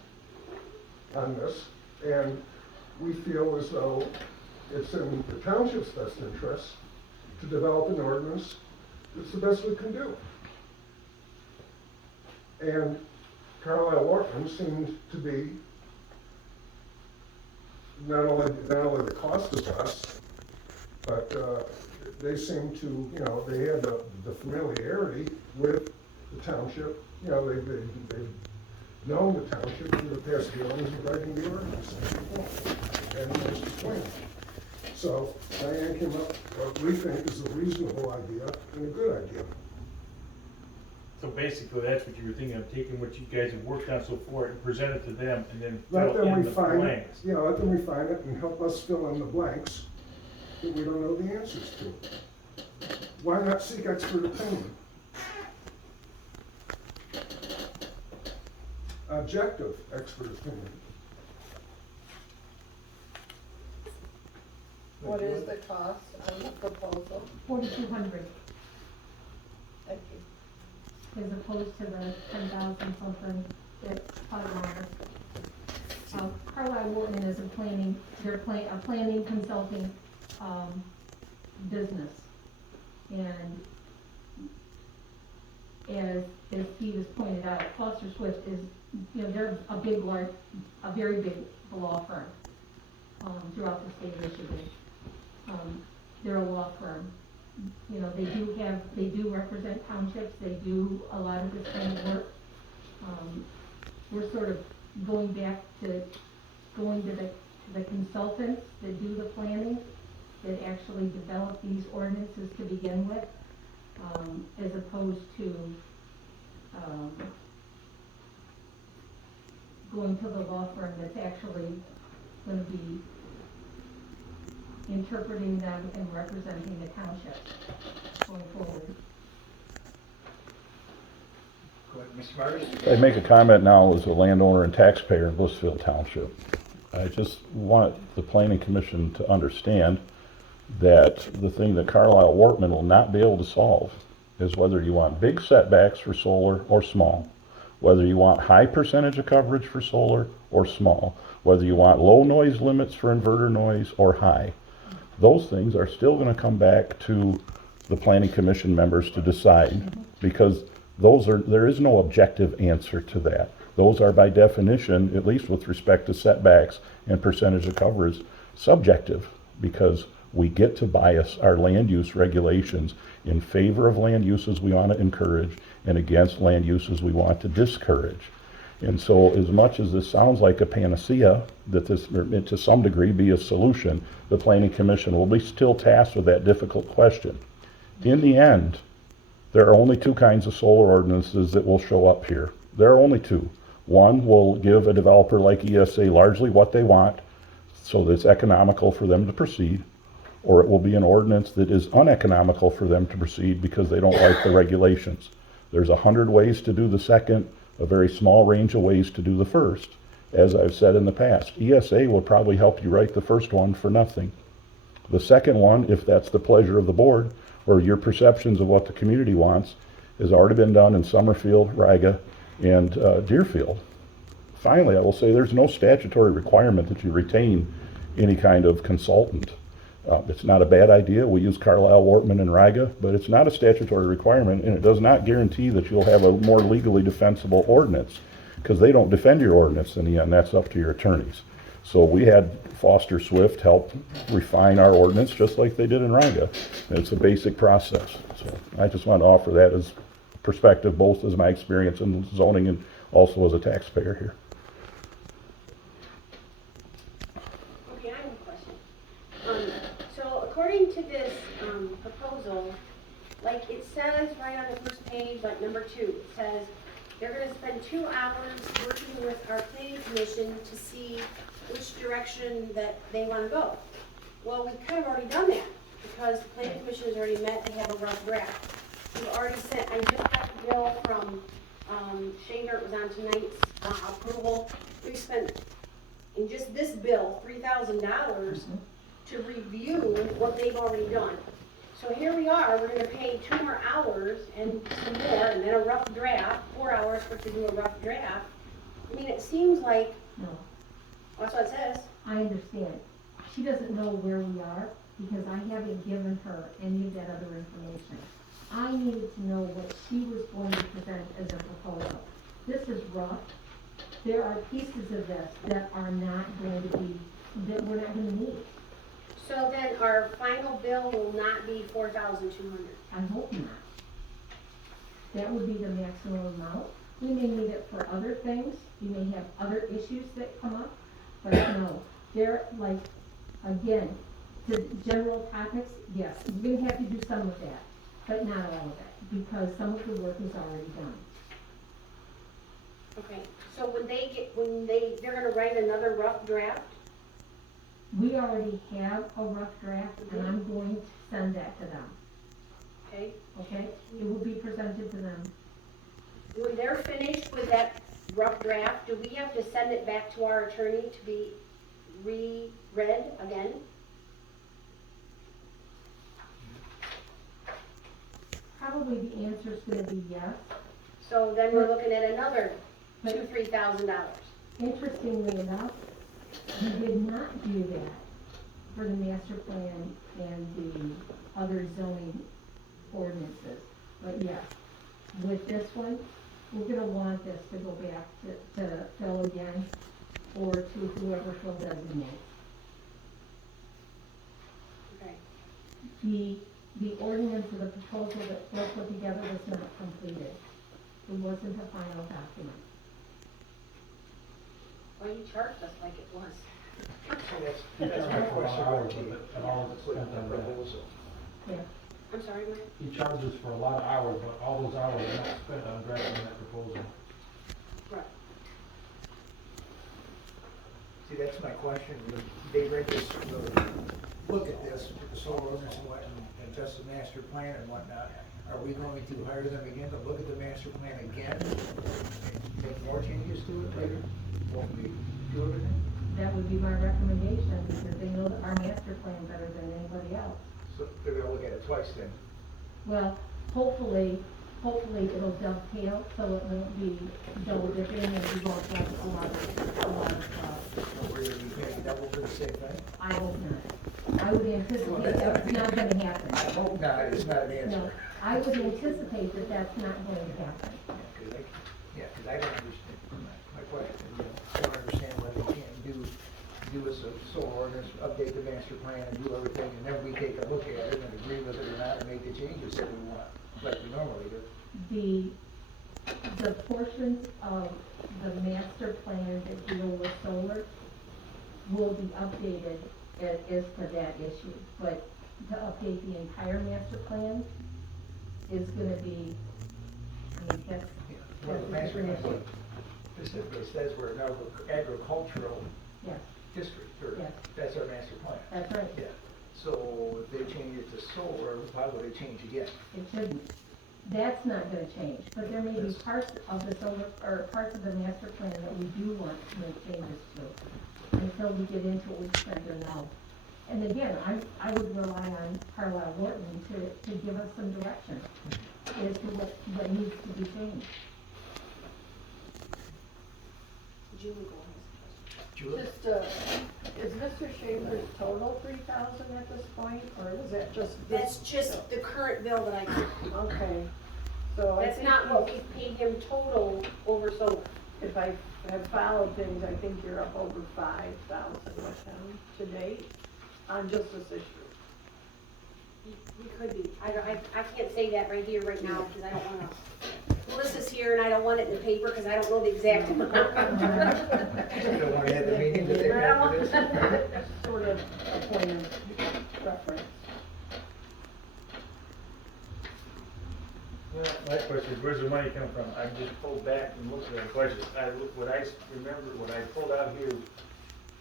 on this, and we feel as though it's in the township's best interest to develop an ordinance that's the best we can do. And Carlisle Wortman seemed to be not only the cost is less, but they seem to, they had the familiarity with the township. They've known the township for the past dealings and writing the ordinance and just explained. So Diane came up what we think is a reasonable idea and a good idea. So basically, that's what you were thinking of, taking what you guys have worked on so far and present it to them, and then Let fill them in the refine it, blanks. let them refine it and help us fill in the blanks that we don't know the answers to. Why not seek expert opinion? Objective expert opinion. What is the cost on the proposal? $4,200 Thank you. as opposed to the 10,000 something that Colorado. Carlisle Wortman is a planning consulting, business. And as Steve has pointed out, Foster Swift is, they're a very big law firm, throughout the state of Michigan. They're a law firm. They do represent townships, they do a lot of this kind of work. We're sort of going back to the consultants that do the planning, that actually develop these ordinances to begin with, as opposed to, going to the law firm that's actually gonna be interpreting them and representing the township going forward. Go ahead, Mr. Martin. I make a comment now as a landowner and taxpayer in Blissfield Township. I just want the planning commission to understand that the thing that Carlisle Wortman will not be able to solve is whether you want big setbacks for solar or small, whether you want high percentage of coverage for solar or small, whether you want low noise limits for inverter noise or high. Those things are still going to come back to the planning commission members to decide, because there is no objective answer to that. Those are by definition, at least with respect to setbacks and percentage of coverage, subjective, because we get to bias our land use regulations in favor of land uses we want to encourage and against land uses we want to discourage. And so as much as this sounds like a panacea, that this to some degree be a solution, the planning commission will be still tasked with that difficult question. In the end, there are only two kinds of solar ordinances that will show up here. There are only two. One will give a developer like ESA largely what they want so that it's economical for them to proceed, or it will be an ordinance that is uneconomical for them to proceed because they don't like the regulations. There's 100 ways to do the second, a very small range of ways to do the first. As I've said in the past, ESA will probably help you write the first one for nothing. The second one, if that's the pleasure of the board, or your perceptions of what the community wants, has already been done in Summerfield, Riga, and Deerfield. Finally, I will say there's no statutory requirement that you retain any kind of consultant. It's not a bad idea. We use Carlisle Wortman and Riga, but it's not a statutory requirement, and it does not guarantee that you'll have a more legally defensible ordinance, because they don't defend your ordinance in the end. That's up to your attorneys. So we had Foster Swift help refine our ordinance just like they did in Riga. It's a basic process. So I just want to offer that as perspective, both as my experience in zoning and also as a taxpayer here. Okay, I have a question. So according to this, proposal, like it says right on the first page, like number 2, it says they're gonna spend 2 hours working with our planning commission to see which direction that they wanna go. Well, we've kind of already done that, because the planning commission has already met, they have a rough draft. We've already sent, I just got the bill from, Shanger, it was on tonight's, approval. We've spent, in just this bill, $3,000 to review what they've already done. So here we are, we're gonna pay 2 more hours and some more, and then a rough draft, 4 hours for to do a rough draft. I mean, it seems like, No, that's what it says. I understand. She doesn't know where we are because I haven't given her any of that other information. I needed to know what she was going to present as a proposal. This is rough. There are pieces of this that are not going to be, that we're not gonna need. So then our final bill will not be 4,200. I hope not. That would be the maximum amount. We may need it for other things. We may have other issues that come up, but no. They're like, again, to general topics, yes, you're gonna have to do some of that, but not all of it, because some of the work is already done. Okay, so they're gonna write another rough draft? We already have a rough draft, and I'm going to send that to them, Okay, okay? It will be presented to them. when they're finished with that rough draft, do we have to send it back to our attorney to be reread again? Probably the answer's gonna be yes. So then we're looking at another $2,000-3,000. Interestingly enough, we did not do that for the master plan and the other zoning ordinances. But yes, with this one, we're gonna want this to go back to Phil again, or to whoever Phil designates. Okay. The ordinance of the proposal that Phil put together was not completed. It wasn't a final document. Well, you charged us like it was. That's my question. Hours of it, and all of it's spent on that. Yeah. I'm sorry, Mike? He charges for a lot of hours, but all those hours are not spent on drafting that proposal. Right. See, that's my question. They read this, look at this, the solar ordinance and what, and just the master plan and whatnot. Are we going to hire them again to look at the master plan again? And make more changes to it later? Won't we do everything? That would be my recommendation, because they know our master plan better than anybody else. So they're gonna look at it twice then. Well, hopefully it'll dovetail, so it won't be double dipping and we won't have a lot of, So we're gonna be paying double for the same thing? I hope not. I would anticipate that's not gonna happen. I hope not, it's not an No, answer. I would anticipate that that's not going to happen. Yeah, cause I don't understand, my question, I don't understand why they can't do a solar ordinance, update the master plan and do everything, and then we take a look at it and agree with it or not and make the changes that we want, like we normally do. The portions of the master plan that deal with solar will be updated as per that issue. But to update the entire master plan is gonna be, I mean, that's Well, the a master different plan issue. specifically says we're an agricultural Yes, district, or Yes. that's our master plan. that's right. Yeah, so if they change it to solar, why would they change again? It shouldn't. That's not gonna change, but there may be parts of the solar, or parts of the master plan that we do want to make changes to, until we get into what we spend or now. And again, I would rely on Carlisle Wharton to give us some direction as to what needs to be changed. Julie, go ahead. Julie? Just, is Mr. Schaefer's total 3,000 at this point, or is that just this? That's just the current bill that I took. Okay, so I That's think not what we paid him total over solar. if I have followed things, I think you're up over 5,000 with him to date on just this issue. We could be. I can't say that right here, right now, because I don't wanna. Melissa's here and I don't want it in the paper because I don't know the exact amount. You don't wanna have the meeting that they're having this? Sort of a point of reference. Well, my question is, where's the money come from? I just pulled back and looked at our budget. Remember, what I pulled out here,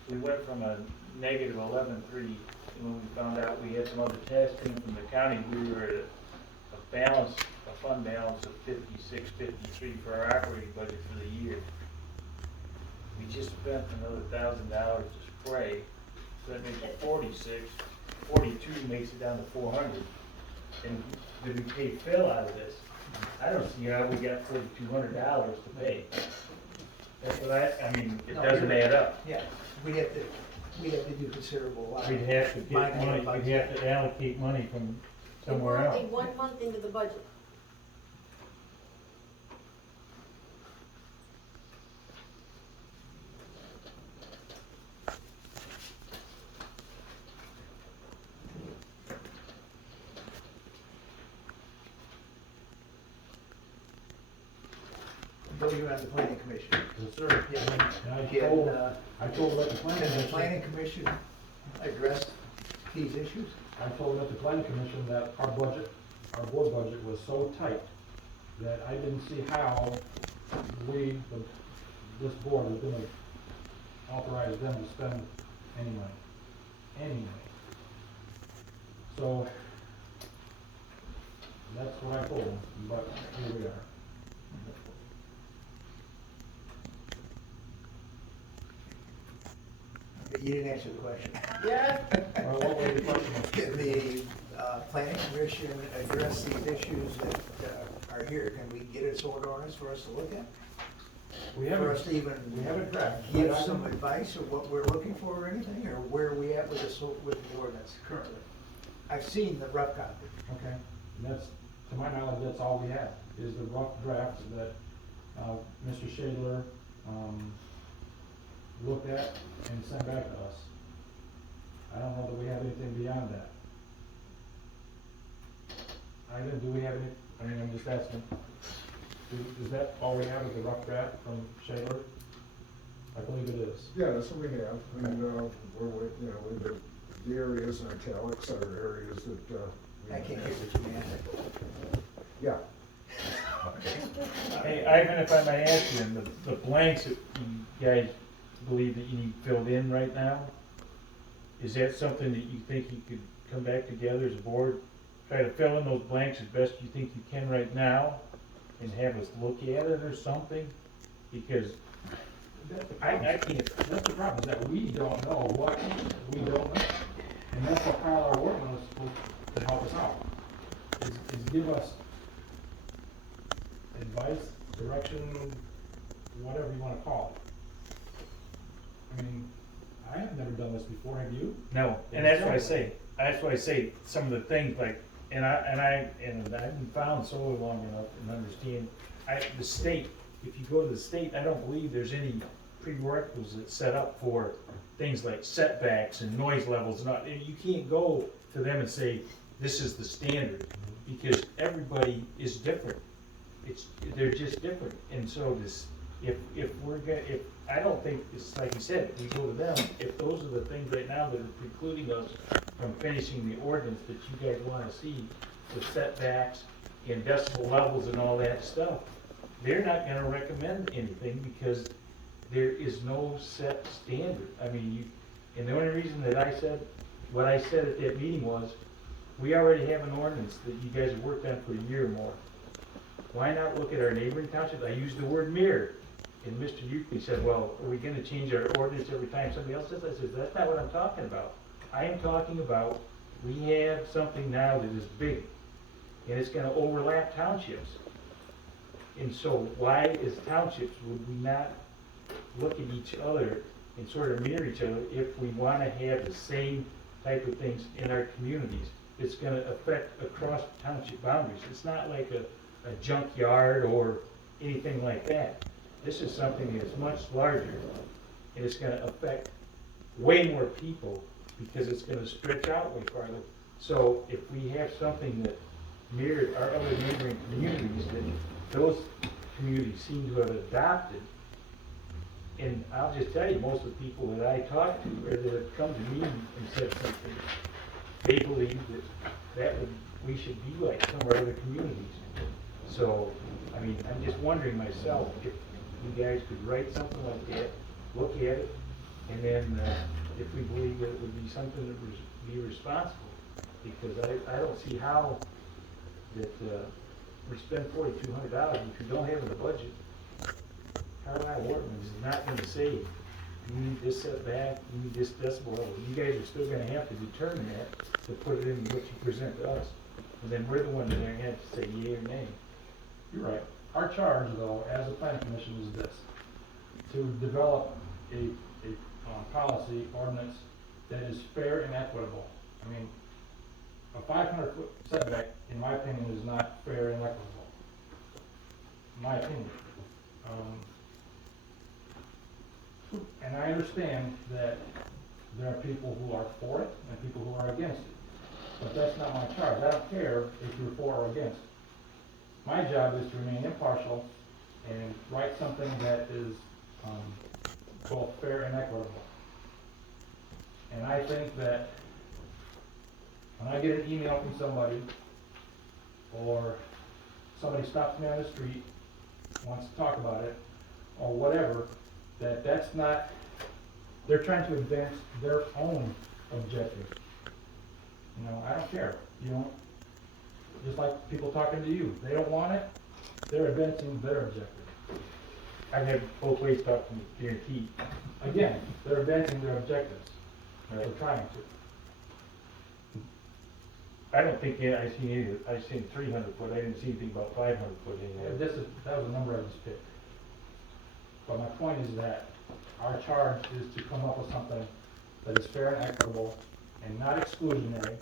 we went from a negative 11.3, and when we found out we had some other tax coming from the county, we were at a fund balance of 56.53 for our operating budget for the year. We just spent another $1,000 to spray, so that makes it 46. 42 makes it down to 400. And did we pay Phil out of this? I don't see how we got $4,200 to pay. That's what I mean, it No, doesn't you're- add up. Yeah, we'd have to do considerable. We'd have to get Minus money, the budget. we'd have to allocate money from somewhere We're else. only 1 month into the budget. Bill, you're on the planning commission. Yes, sir. Yeah. And Can, I told let the planning Can the commission, planning commission address these issues? I told let the planning commission that our board budget was so tight that I didn't see how this board was gonna authorize them to spend any money. So, that's what I told them, but here we are. But you didn't answer the question. Yeah, Well, what was the question? Can the planning commission address these issues that are here? Can we get a sword ordinance for us to look at? We For us to even we have a draft. give but I some don't- advice of what we're looking for or anything, or where are we at with with the ordinance currently? I've seen the rough copy. Okay, and that's, to my knowledge, that's all we have, is the rough draft that, Mr. Shadler, looked at and sent back to us. I don't know that we have anything beyond that. Do we have any, I mean, I'm just asking, is that all we have is the rough draft from Shadler? I believe it is. Yeah, that's what we have, and, the areas in italics are areas that, I can't hear what you mean. yeah. Hey, Ivan, if I may ask you, the blanks that you guys believe that you need filled in right now, is that something that you think you could come back together as a board, try to fill in those blanks as best you think you can right now, and have us look at it or something? Because I can't, That's the problem, is that we don't know what we don't know. And that's what Carlisle Workman was supposed to give us advice, direction, whatever you wanna call it. I mean, I have never done this before, have you? No, and that's why I say, some of the things like, and I haven't found solar long enough and understand, the state, if you go to the state, I don't believe there's any prerequisites set up for things like setbacks and noise levels, and you can't go to them and say, this is the standard, because everybody is different. They're just different, and so if I don't think, it's like you said, if we go to them, if those are the things right now that are precluding us from finishing the ordinance that you guys wanna see, the setbacks and decibel levels and all that stuff, they're not gonna recommend anything because there is no set standard. I mean, and the only reason that I said, what I said at that meeting was, we already have an ordinance that you guys have worked on for a year or more. Why not look at our neighboring townships? I used the word mirror. And Mr. Euclid said, well, are we gonna change our ordinance every time somebody else says? I said, that's not what I'm talking about. I am talking about, we have something now that is big, and it's gonna overlap townships. And so why as townships would we not look at each other and sort of mirror each other if we wanna have the same type of things in our communities? It's gonna affect across township boundaries. It's not like a junkyard or anything like that. This is something that's much larger, and it's gonna affect way more people because it's gonna stretch out way farther. So if we have something that mirrored our other neighboring communities, that those communities seem to have adopted, and I'll just tell you, most of the people that I talk to, or that have come to me and said something, they believe that we should be like some of our other communities. So, I mean, I'm just wondering myself if you guys could write something like that, look at it, and then if we believe that it would be something that would be responsible. Because I don't see how that we spend $4,200 if we don't have it in the budget. Carlisle ordinance is not gonna say, you need this setback, you need this decibel level. You guys are still gonna have to determine that to put it in what you present to us. And then we're the one that are gonna have to say yea or nay. You're right. Our charge, though, as a planning commission is this, to develop a policy ordinance that is fair and equitable. I mean, a 500-foot setback, in my opinion, is not fair and equitable. In my opinion. And I understand that there are people who are for it and people who are against it. But that's not my charge. I don't care if you're for or against. My job is to remain impartial and write something that is both fair and equitable. And I think that when I get an email from somebody, or somebody stops me on the street, wants to talk about it, or whatever, that's not, they're trying to advance their own objective. You know, I don't care. You know, just like people talking to you, they don't want it, they're advancing their objective. I've had both ways talk to me, guaranteed. Again, they're advancing their objectives. They're trying to. I don't think I've seen any, I've seen 300 foot, I didn't see anything about 500 foot in there. That was a number I just picked. But my point is that our charge is to come up with something that is fair and equitable and not exclusionary.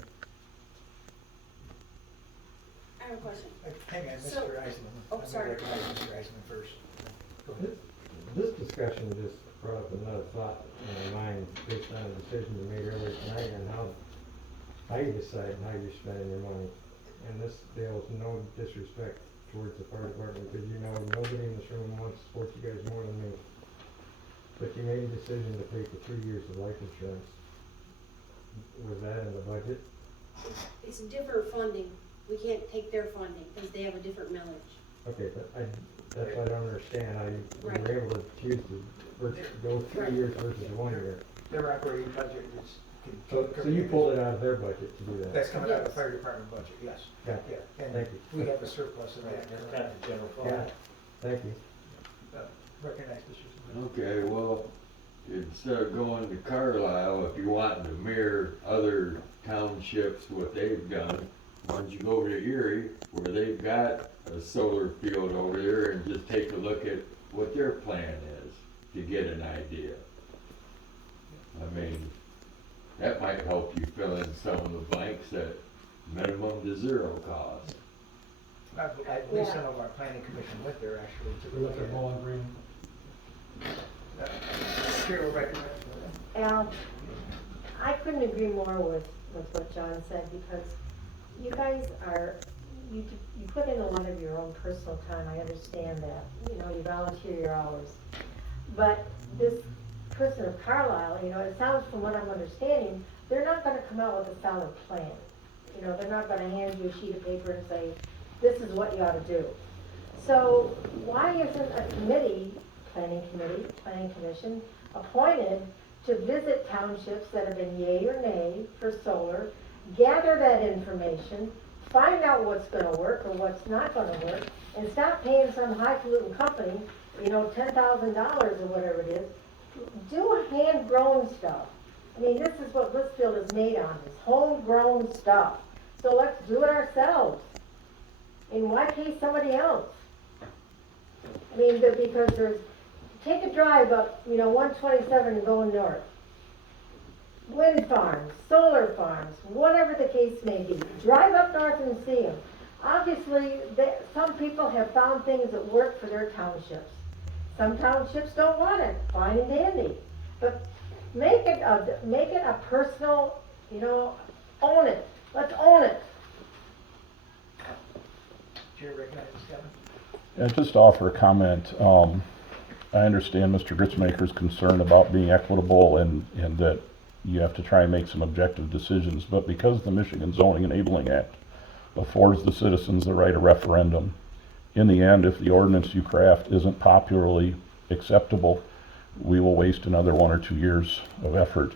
I have a question. Hang on, So- Mr. Eisman. Oh, I'm gonna sorry. recognize Mr. Eisman first. Go ahead. This discussion just brought up another thought in my mind based on a decision you made earlier tonight on how you decide how you're spending your money. And this deals no disrespect towards the fire department, because you know nobody in this room wants to support you guys more than me. But you made a decision to pay for 3 years of life insurance. Was that in the budget? It's different funding. We can't take their funding because they have a different millage. Okay, but that's what I don't understand, how you Right. were able to choose to go 3 years versus 1 year. Their operating budget is. So you pulled it out of their budget to do that? That's coming out of the Yes. fire department budget, yes. Yeah. Yeah, and Thank you. we have a surplus of that. That's not the general fund. Yeah, thank you. Recognize Mr. Smith. Okay, well, instead of going to Carlisle, if you want to mirror other townships, what they've done, why don't you go over to Erie, where they've got a solar field over there, and just take a look at what their plan is, to get an idea. I mean, that might help you fill in some of the blanks at minimum to zero cost. At least some of our planning commission went there actually to Look at Bowling Green. Chair will recommend. Al, I couldn't agree more with what John said, because you guys are, you put in a lot of your own personal time, I understand that, you volunteer your hours. But this person of Carlisle, it sounds from what I'm understanding, they're not gonna come out with a solid plan. They're not gonna hand you a sheet of paper and say, this is what you ought to do. So why isn't a planning commission, appointed to visit townships that have been yay or nay for solar, gather that information, find out what's gonna work or what's not gonna work, and stop paying some highfalutin company, $10,000 or whatever it is. Do hand-grown stuff. I mean, this is what Blissfield is made on, is homegrown stuff. So let's do it ourselves. And why pay somebody else? I mean, because take a drive up, 127 and going north. Wind farms, solar farms, whatever the case may be. Drive up north and see them. Obviously, some people have found things that work for their townships. Some townships don't want it, fine and dandy. But make it a personal, own it. Let's own it. Chair recognizes Kevin. And just to offer a comment, I understand Mr. Gritzmaker's concern about being equitable and that you have to try and make some objective decisions, but because the Michigan Zoning Enabling Act affords the citizens the right of referendum, in the end, if the ordinance you craft isn't popularly acceptable, we will waste another 1 or 2 years of effort.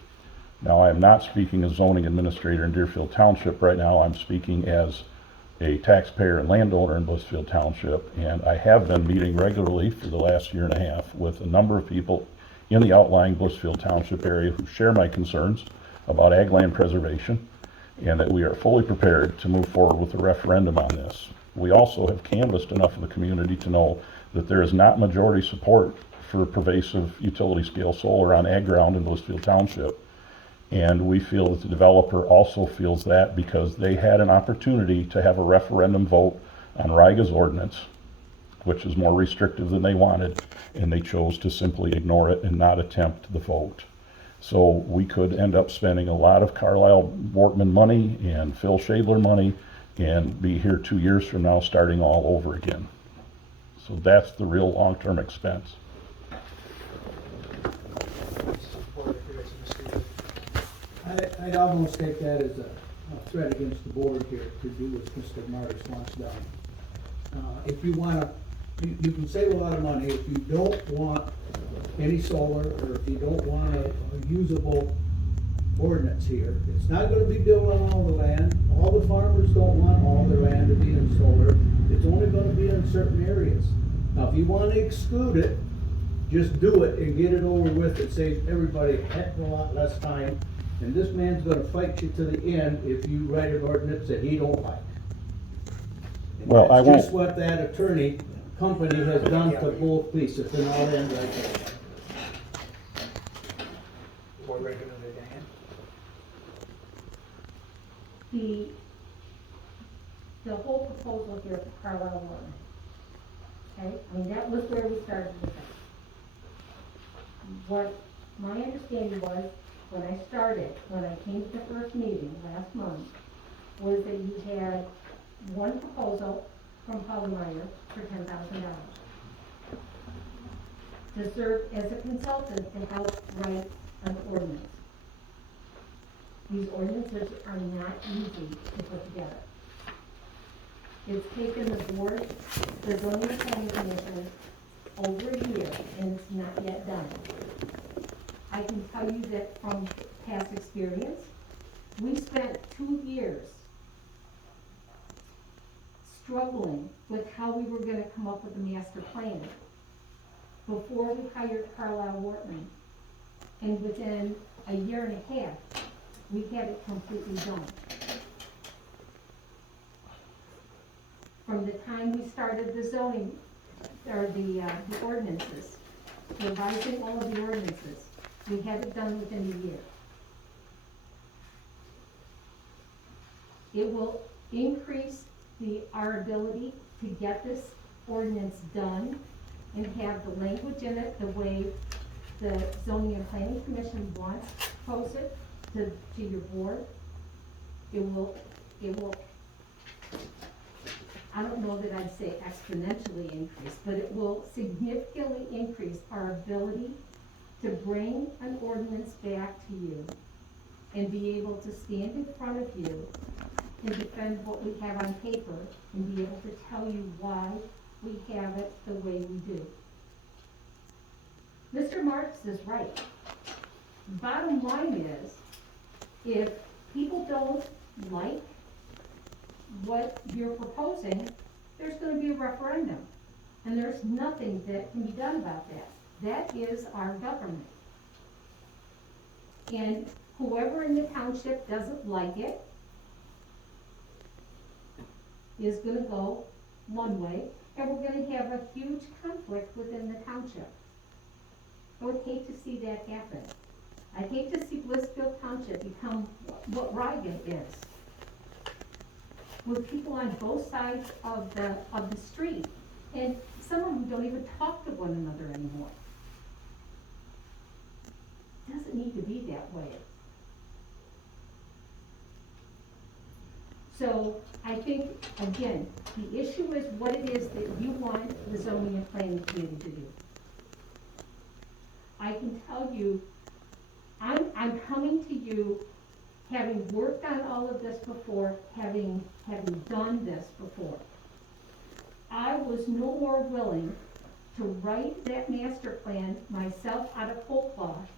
Now, I am not speaking as zoning administrator in Deerfield Township right now. I'm speaking as a taxpayer and landowner in Blissfield Township, and I have been meeting regularly for the last 1.5 years with a number of people in the outlying Blissfield Township area who share my concerns about ag land preservation, and that we are fully prepared to move forward with a referendum on this. We also have canvassed enough of the community to know that there is not majority support for pervasive utility scale solar on ag ground in Blissfield Township. And we feel that the developer also feels that because they had an opportunity to have a referendum vote on RIGA's ordinance, which is more restrictive than they wanted, and they chose to simply ignore it and not attempt the vote. So we could end up spending a lot of Carlisle Wortman money and Phil Shadler money and be here 2 years from now starting all over again. So that's the real long-term expense. I'd almost take that as a threat against the board here to do what Mr. Martis wants done. If you wanna, you can save a lot of money if you don't want any solar, or if you don't want a usable ordinance here. It's not gonna be built on all the land. All the farmers don't want all their land to be in solar. It's only gonna be in certain areas. Now, if you wanna exclude it, just do it and get it over with. It saves everybody a heck of a lot less time. And this man's gonna fight you to the end if you write an ordinance that he don't like. And Well, I that's won't. just what that attorney company has done to both pieces, and all end right there. Board recommended Diane. The whole proposal here for Carlisle Warren. Okay, I mean, that was where we started with it. What my understanding was, when I came to the first meeting last month, was that you had one proposal from Meyer for $10,000 to serve as a consultant to help write an ordinance. These ordinances are not easy to put together. It's taken the board, the zoning and planning commission, over a year, and it's not yet done. I can tell you that from past experience, we spent 2 years struggling with how we were gonna come up with a master plan before we hired Carlisle Wortman. And within a 1.5 years, we had it completely done. from the time we started the zoning, or the ordinances, revising all of the ordinances, we had it done within a year. It will increase our ability to get this ordinance done and have the language in it the way the zoning and planning commission wants to pose it to your board. It will, I don't know that I'd say exponentially increase, but it will significantly increase our ability to bring an ordinance back to you and be able to stand in front of you and defend what we have on paper and be able to tell you why we have it the way we do. Mr. Marks is right. Bottom line is, if people don't like what you're proposing, there's gonna be a referendum. And there's nothing that can be done about that. That is our government. And whoever in the township doesn't like it is gonna go one way, and we're gonna have a huge conflict within the township. I would hate to see that happen. I hate to see Blissfield Township become what Riga is, with people on both sides of the street, and some of them don't even talk to one another anymore. It doesn't need to be that way. So I think, again, the issue is what it is that you want the zoning and planning committee to do. I can tell you, I'm coming to you, having worked on all of this before, having done this before. I was no more willing to write that master plan myself out of whole cloth,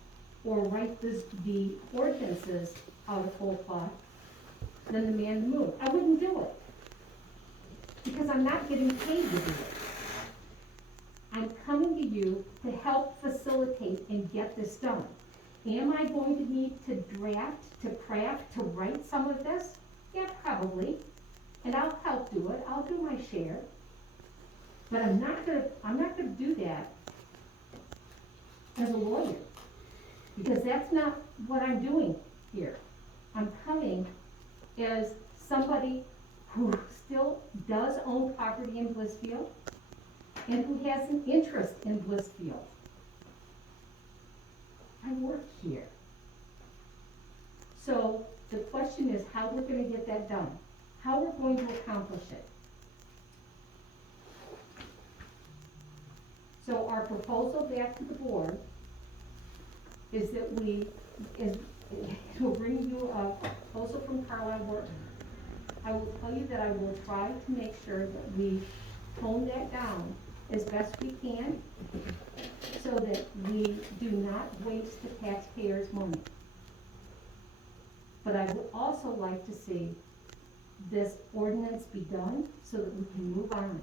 or write the ordinances out of whole cloth, than the man in the moon. I wouldn't do it, because I'm not getting paid to do it. I'm coming to you to help facilitate and get this done. Am I going to need to draft, to craft, to write some of this? Yeah, probably, and I'll help do it, I'll do my share. But I'm not gonna do that as a lawyer, because that's not what I'm doing here. I'm coming as somebody who still does own property in Blissfield and who has an interest in Blissfield. I work here. So the question is how we're gonna get that done, how we're going to accomplish it. So our proposal back to the board is that we'll bring you a proposal from Carlisle Work. I will tell you that I will try to make sure that we tone that down as best we can, so that we do not waste the taxpayers' money. But I would also like to see this ordinance be done so that we can move on.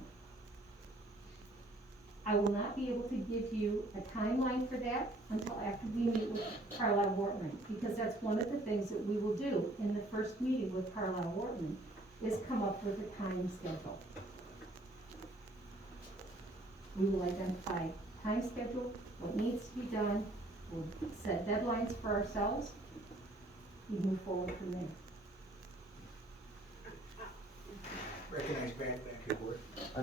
I will not be able to give you a timeline for that until after we meet with Carlisle Wortman, because that's one of the things that we will do in the first meeting with Carlisle Wortman, is come up with a time schedule. We will identify time schedule, what needs to be done, we'll set deadlines for ourselves, we move forward from there. Recognize back your board. I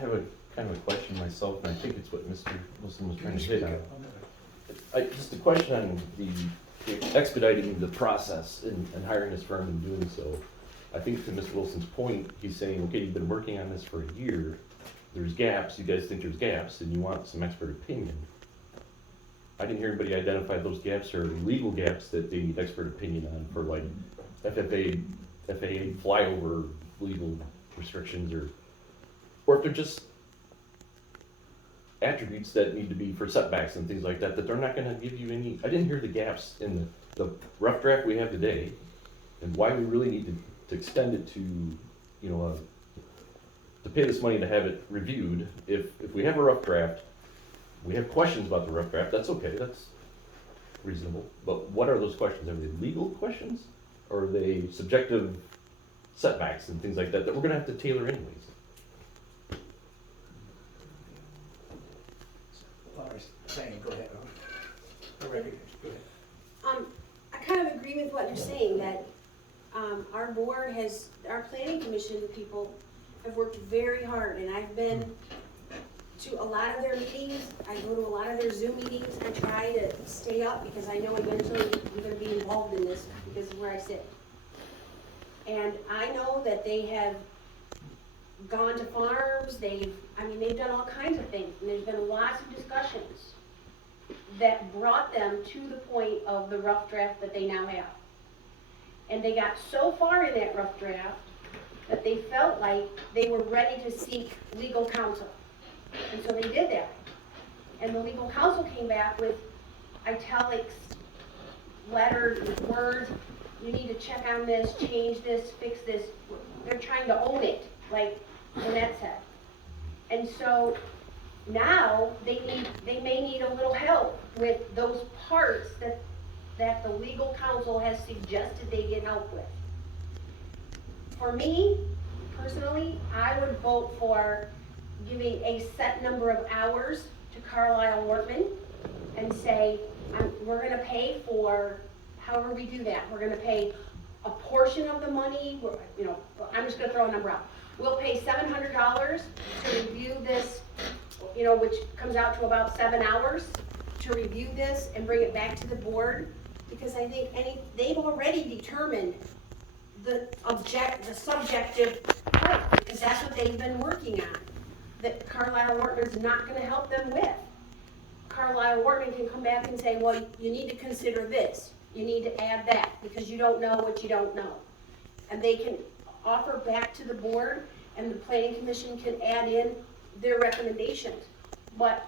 have a kind of a question myself, and I think it's what Mr. Wilson was trying to hit on. Just a question on the expediting the process and hiring this firm and doing so. I think to Mr. Wilson's point, he's saying, okay, you've been working on this for a year, there's gaps, you guys think there's gaps, and you want some expert opinion. I didn't hear anybody identify those gaps or legal gaps that they need expert opinion on for, like FAA flyover legal restrictions, or if they're just attributes that need to be for setbacks and things like that, that they're not gonna give you any. I didn't hear the gaps in the rough draft we have today, and why we really need to extend it to, to pay this money to have it reviewed. If we have a rough draft, we have questions about the rough draft, that's okay, that's reasonable. But what are those questions? Are they legal questions? Or are they subjective setbacks and things like that, that we're gonna have to tailor anyways? saying, go ahead. Go ahead. I kind of agree with what you're saying, that, our board has, our planning commission people have worked very hard, and I've been to a lot of their meetings, I go to a lot of their Zoom meetings, I try to stay up, because I know eventually I'm gonna be involved in this, because of where I sit. And I know that they have gone to farms, they've done all kinds of things, and there's been lots of discussions that brought them to the point of the rough draft that they now have. And they got so far in that rough draft that they felt like they were ready to seek legal counsel. And so they did that. And the legal counsel came back with italics, letters, words, you need to check on this, change this, fix this. They're trying to own it, like Lynette said. And so now they may need a little help with those parts that the legal counsel has suggested they get help with. For me, personally, I would vote for giving a set number of hours to Carlisle Wortman and say, we're gonna pay for, however we do that, we're gonna pay a portion of the money, I'm just gonna throw a number out. We'll pay $700 to review this, which comes out to about 7 hours to review this and bring it back to the board, because I think they've already determined the subjective part, because that's what they've been working on, that Carlisle Wortman's not gonna help them with. Carlisle Wortman can come back and say, well, you need to consider this, you need to add that, because you don't know what you don't know. And they can offer back to the board, and the planning commission can add in their recommendations. But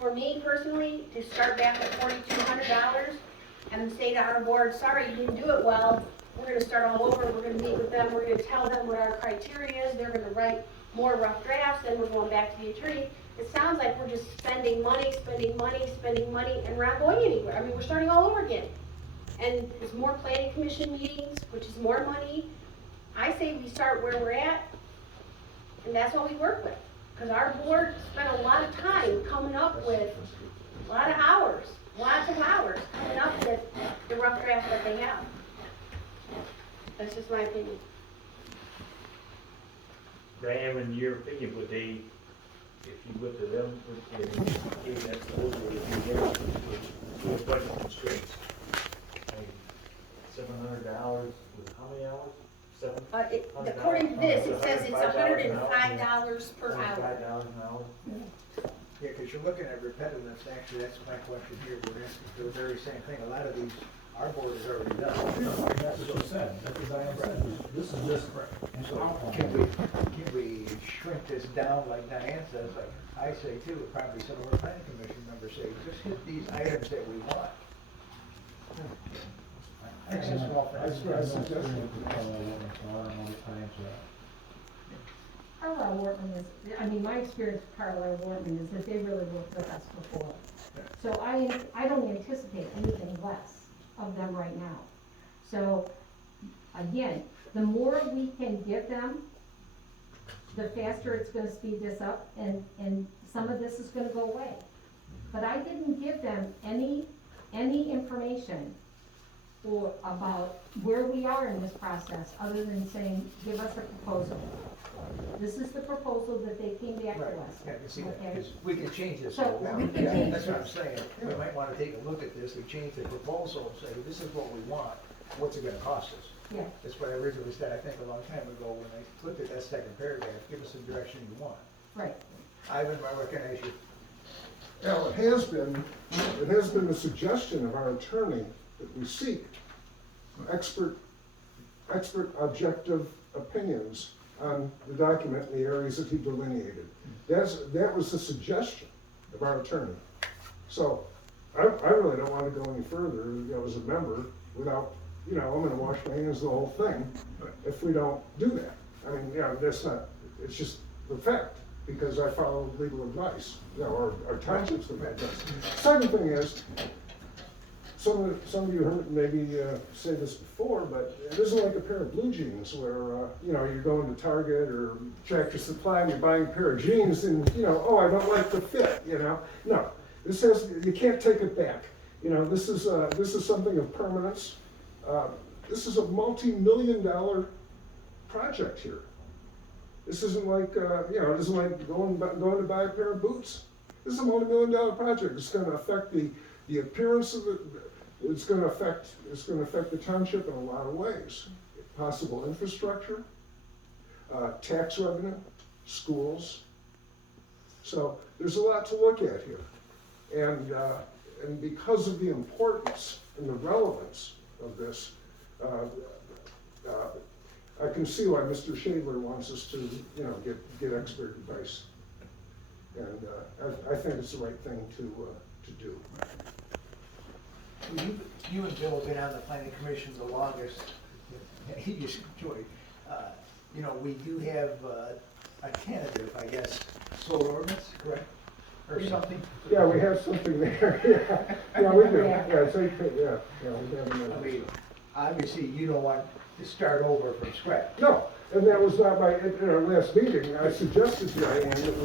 for me personally, to start back at $4,200 and say to our board, sorry, you didn't do it well, we're gonna start all over, we're gonna meet with them, we're gonna tell them what our criteria is, they're gonna write more rough drafts, then we're going back to the attorney. It sounds like we're just spending money, and we're not going anywhere. We're starting all over again. And there's more planning commission meetings, which is more money. I say we start where we're at, and that's what we work with. Because our board spent a lot of time coming up with, a lot of hours, lots of hours, coming up with the rough draft that they have. That's just my opinion. Diane, in your opinion, would they, if you went to them, would they gave that proposal, would it be there with budget constraints? $700 with how many hours? According to this, it says it's $105 per hour. $105 an hour? Yeah, because you're looking at repetitiveness, actually, that's my question here, we're asking for the very same thing, a lot of these, our board has already done. That's what you said, that's what Diane said, this is just And so, can we shrink this down like Diane says, like I say too, probably some of our planning commission members say, just hit these items that we want. That's a small thing. That's what I suggested. Carlisle Wortman is, my experience with Carlisle Wortman is that they really worked with us before. So I don't anticipate anything less of them right now. So, again, the more we can give them, the faster it's gonna speed this up, and some of this is gonna go away. But I didn't give them any information or about where we are in this process, other than saying, give us a proposal. This is the proposal that they came back to Right, us. yeah, I can see that, Okay? because we can change this. So, now. we can change That's what I'm this. saying, we might wanna take a look at this, and change the proposal, and say, this is what we want, what's it gonna cost us? Yeah, That's what I originally said, I think a long time ago, when I looked at that second paragraph, give us the direction you want. right. Ivan, I recognize you. Now, it has been a suggestion of our attorney that we seek expert objective opinions on the document in the areas that he delineated. That was the suggestion of our attorney. So, I really don't wanna go any further, as a member, without, I'm gonna wash my hands of the whole thing, if we don't do that. That's not, it's just the fact, because I follow legal advice, or township's advice. Second thing is, some of you heard maybe say this before, but it isn't like a pair of blue jeans where, you're going to Target or Tractor Supply and you're buying a pair of jeans and, I don't like the fit, No, This has, you can't take it back. You know, this is something of permanence. This is a multi-million-dollar project here. This isn't like, you know, it isn't like going to buy a pair of boots. This is a multi-million-dollar project. It's gonna affect the appearance of the, it's gonna affect the township in a lot of ways. Possible infrastructure, tax revenue, schools. So there's a lot to look at here. And because of the importance and the relevance of this, I can see why Mr. Shadler wants us to, you know, get expert advice. And I think it's the right thing to do. You and Bill have been on the planning commission the longest. You should enjoy. You know, we do have a tentative, I guess, solar ordinance, correct? Or something? Yeah, we have something there. Yeah, we do. Yeah, we have I mean, obviously, you don't want to start over from scratch. No, and that was not in our last meeting, I suggested to Diane that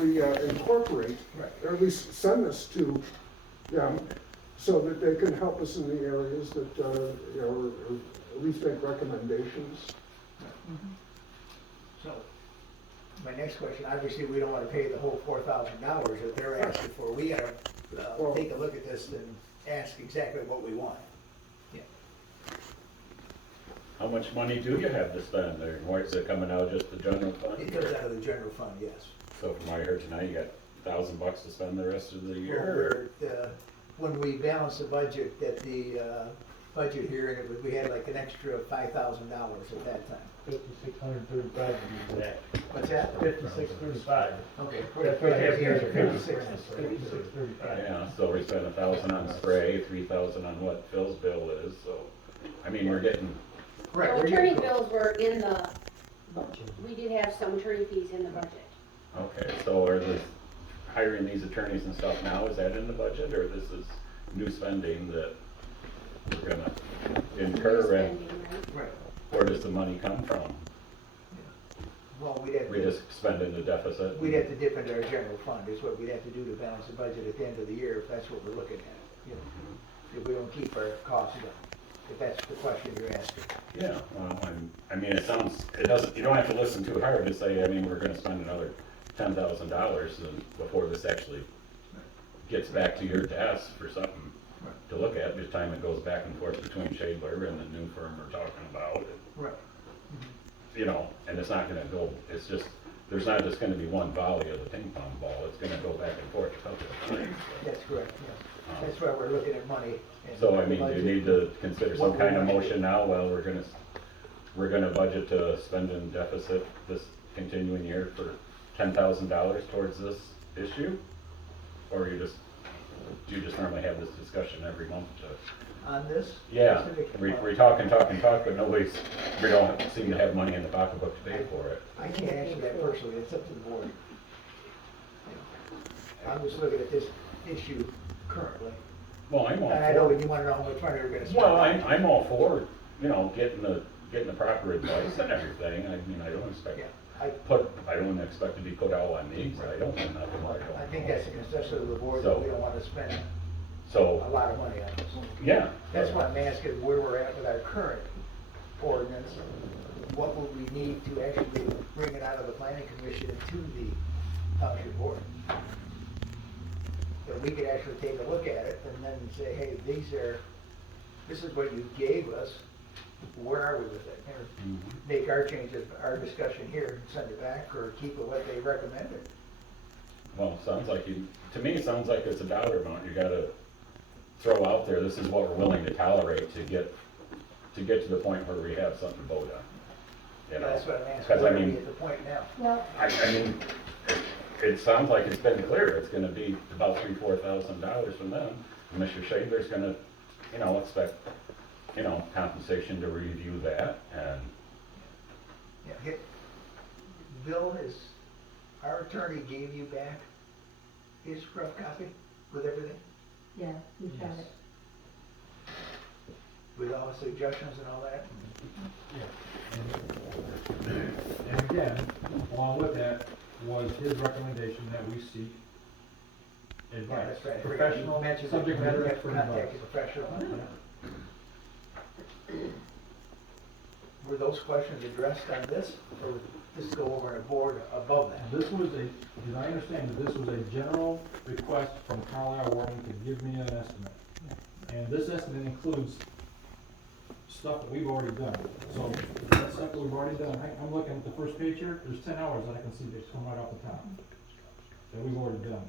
we incorporate, Right. or at least send this to them, so that they can help us in the areas that, you know, or at least make recommendations. So, my next question, obviously, we don't want to pay the whole $4,000 that they're asking for. We gotta take a look at this and ask exactly what we want. How much money do you have to spend there? Where is it coming out, just the general fund? It comes out of the general fund, yes. So from what I heard tonight, you got $1,000 to spend the rest of the year? Well, when we balanced the budget at the budget hearing, we had like an extra $5,000 at that time. 5,635 to be exact. What's that? 5,635. Okay. That's what I have here, 56. 5,635. Yeah, so we spent 1,000 on spray, 3,000 on what Phil's bill is, so, I mean, we're getting, Right. So attorney bills were in the, we did have some attorney fees in the budget. okay, so are the, hiring these attorneys and stuff now, is that in the budget, or this is new spending that we're gonna incur, and Spending, right? Right. where does the money come from? Well, we'd have We to, just spend in the deficit? we'd have to dip into our general fund, is what we'd have to do to balance the budget at the end of the year, if that's what we're looking at. You know, if we don't keep our costs down, if that's the question you're asking. Yeah, well, I mean, it sounds, it doesn't, you don't have to listen too hard to say, I mean, we're gonna spend another $10,000 before this actually gets back to your desk for something to look at, this time it goes back and forth between Shadler and the new firm we're talking about. Right. You know, and it's not gonna go, it's just, there's not just gonna be one volley of the ping pong ball, it's gonna go back and forth a couple of times. That's correct, yeah. That's why we're looking at money. and So, I mean, do budget. you need to consider some What we kind of want to motion do. now? Well, we're gonna budget to spend in deficit this continuing year for $10,000 towards this issue? Or do you just normally have this discussion every month to? On this? Yeah, specific- we talk, but we don't seem to have money in the pocketbook to pay for it. I can't answer that personally, it's up to the board. I'm just looking at this issue currently. Well, I'm all And I know for, you wanna know how much money we're gonna spend. well, I'm all for, you know, getting the proper advice and everything. I mean, I don't expect, Yeah, I don't expect to be put all on me, 'cause I don't know nothing. I don't I think know. that's a consensus of the board, So- that we don't wanna spend a So, lot of money on this. yeah. That's why I'm asking where we're at with our current ordinance. What would we need to actually bring it out of the planning commission to the township board? That we could actually take a look at it and then say, hey, this is what you gave us, where are we with it? Or make our changes, our discussion here, and send it back, or keep it what they recommended. Well, it sounds like to me, it sounds like it's a dollar amount you gotta throw out there. This is what we're willing to tolerate to get to the point where we have something to vote on. You know? That's what I'm asking, 'Cause I where are we mean, at the point now? Well, I mean, it sounds like it's been clear, it's gonna be about $3,000-4,000 from them. And Mr. Shadler's gonna, you know, expect, you know, compensation to review that, and, Yeah, Bill, our attorney gave you back his rough copy with everything, yeah, you've got it. with all the suggestions and all that? And again, along with that was his recommendation that we seek Yeah, advice, that's right. professional, You mentioned that subject you matter have expert contact advice. a professional. Were those questions addressed on this, or just go over on a board above that? This was did I understand that this was a general request from Carlisle Warren to give me an estimate? And this estimate includes stuff that we've already done. So that stuff that we've already done, I'm looking at the first page here, there's 10 hours that I can see that come right off the top that we've already done.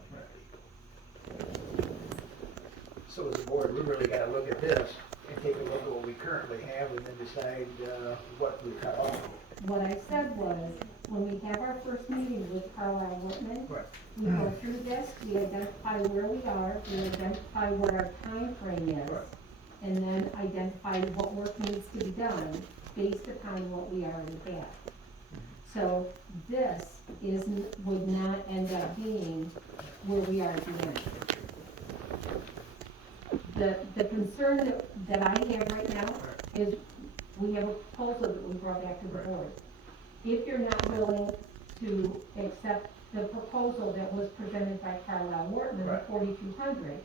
So as a board, we really gotta look at this and take a look at what we currently have and then decide, what we cut off. What I said was, when we have our first meeting with Carlisle Whitman, Right. we go through this, we identify where we are, we identify what our time frame is, Right. and then identify what work needs to be done based upon what we already have. So this would not end up being where we are at the end. The concern that I have right now is we have a proposal that we brought back to the board. If you're not willing to accept the proposal that was presented by Carlisle Wortman, Right. 4,200,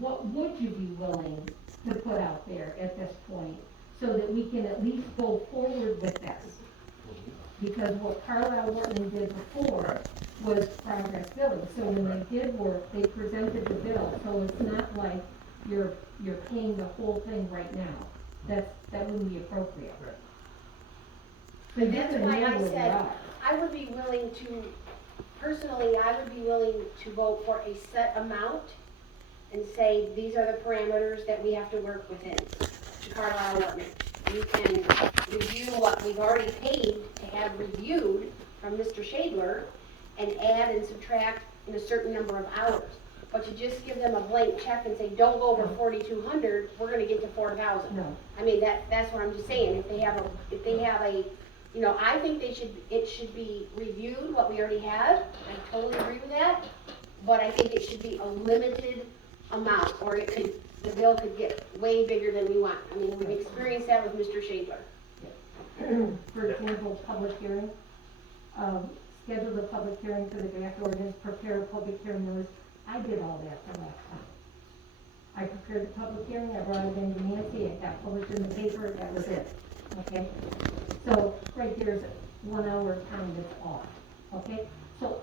what would you be willing to put out there at this point so that we can at least go forward with this? Because what Carlisle Wortman did before was progress billing. So when they did work, they presented the bill. So it's not like you're paying the whole thing right now. That wouldn't be appropriate. Right. So you That's can why know I where we said, are. I would be willing to, personally, I would be willing to vote for a set amount and say, these are the parameters that we have to work within, to Carlisle Whitman. You can review what we've already paid to have reviewed from Mr. Shadler and add and subtract in a certain number of hours. But to just give them a blank check and say, don't go over 4,200, we're gonna get to 4,000. No. I mean, that's what I'm just saying, if they have a, you know, I think it should be reviewed, what we already have, I totally agree with that, but I think it should be a limited amount, or the bill could get way bigger than we want. I mean, we've experienced that with Mr. Shadler. For example, public hearing, schedule the public hearing for the draft ordinance, prepare a public hearing notice. I did all that the last time. I prepared the public hearing, I brought it into Nancy, it got published in the paper, that was it, okay? So, right there's 1 hour of time that's off, okay? So,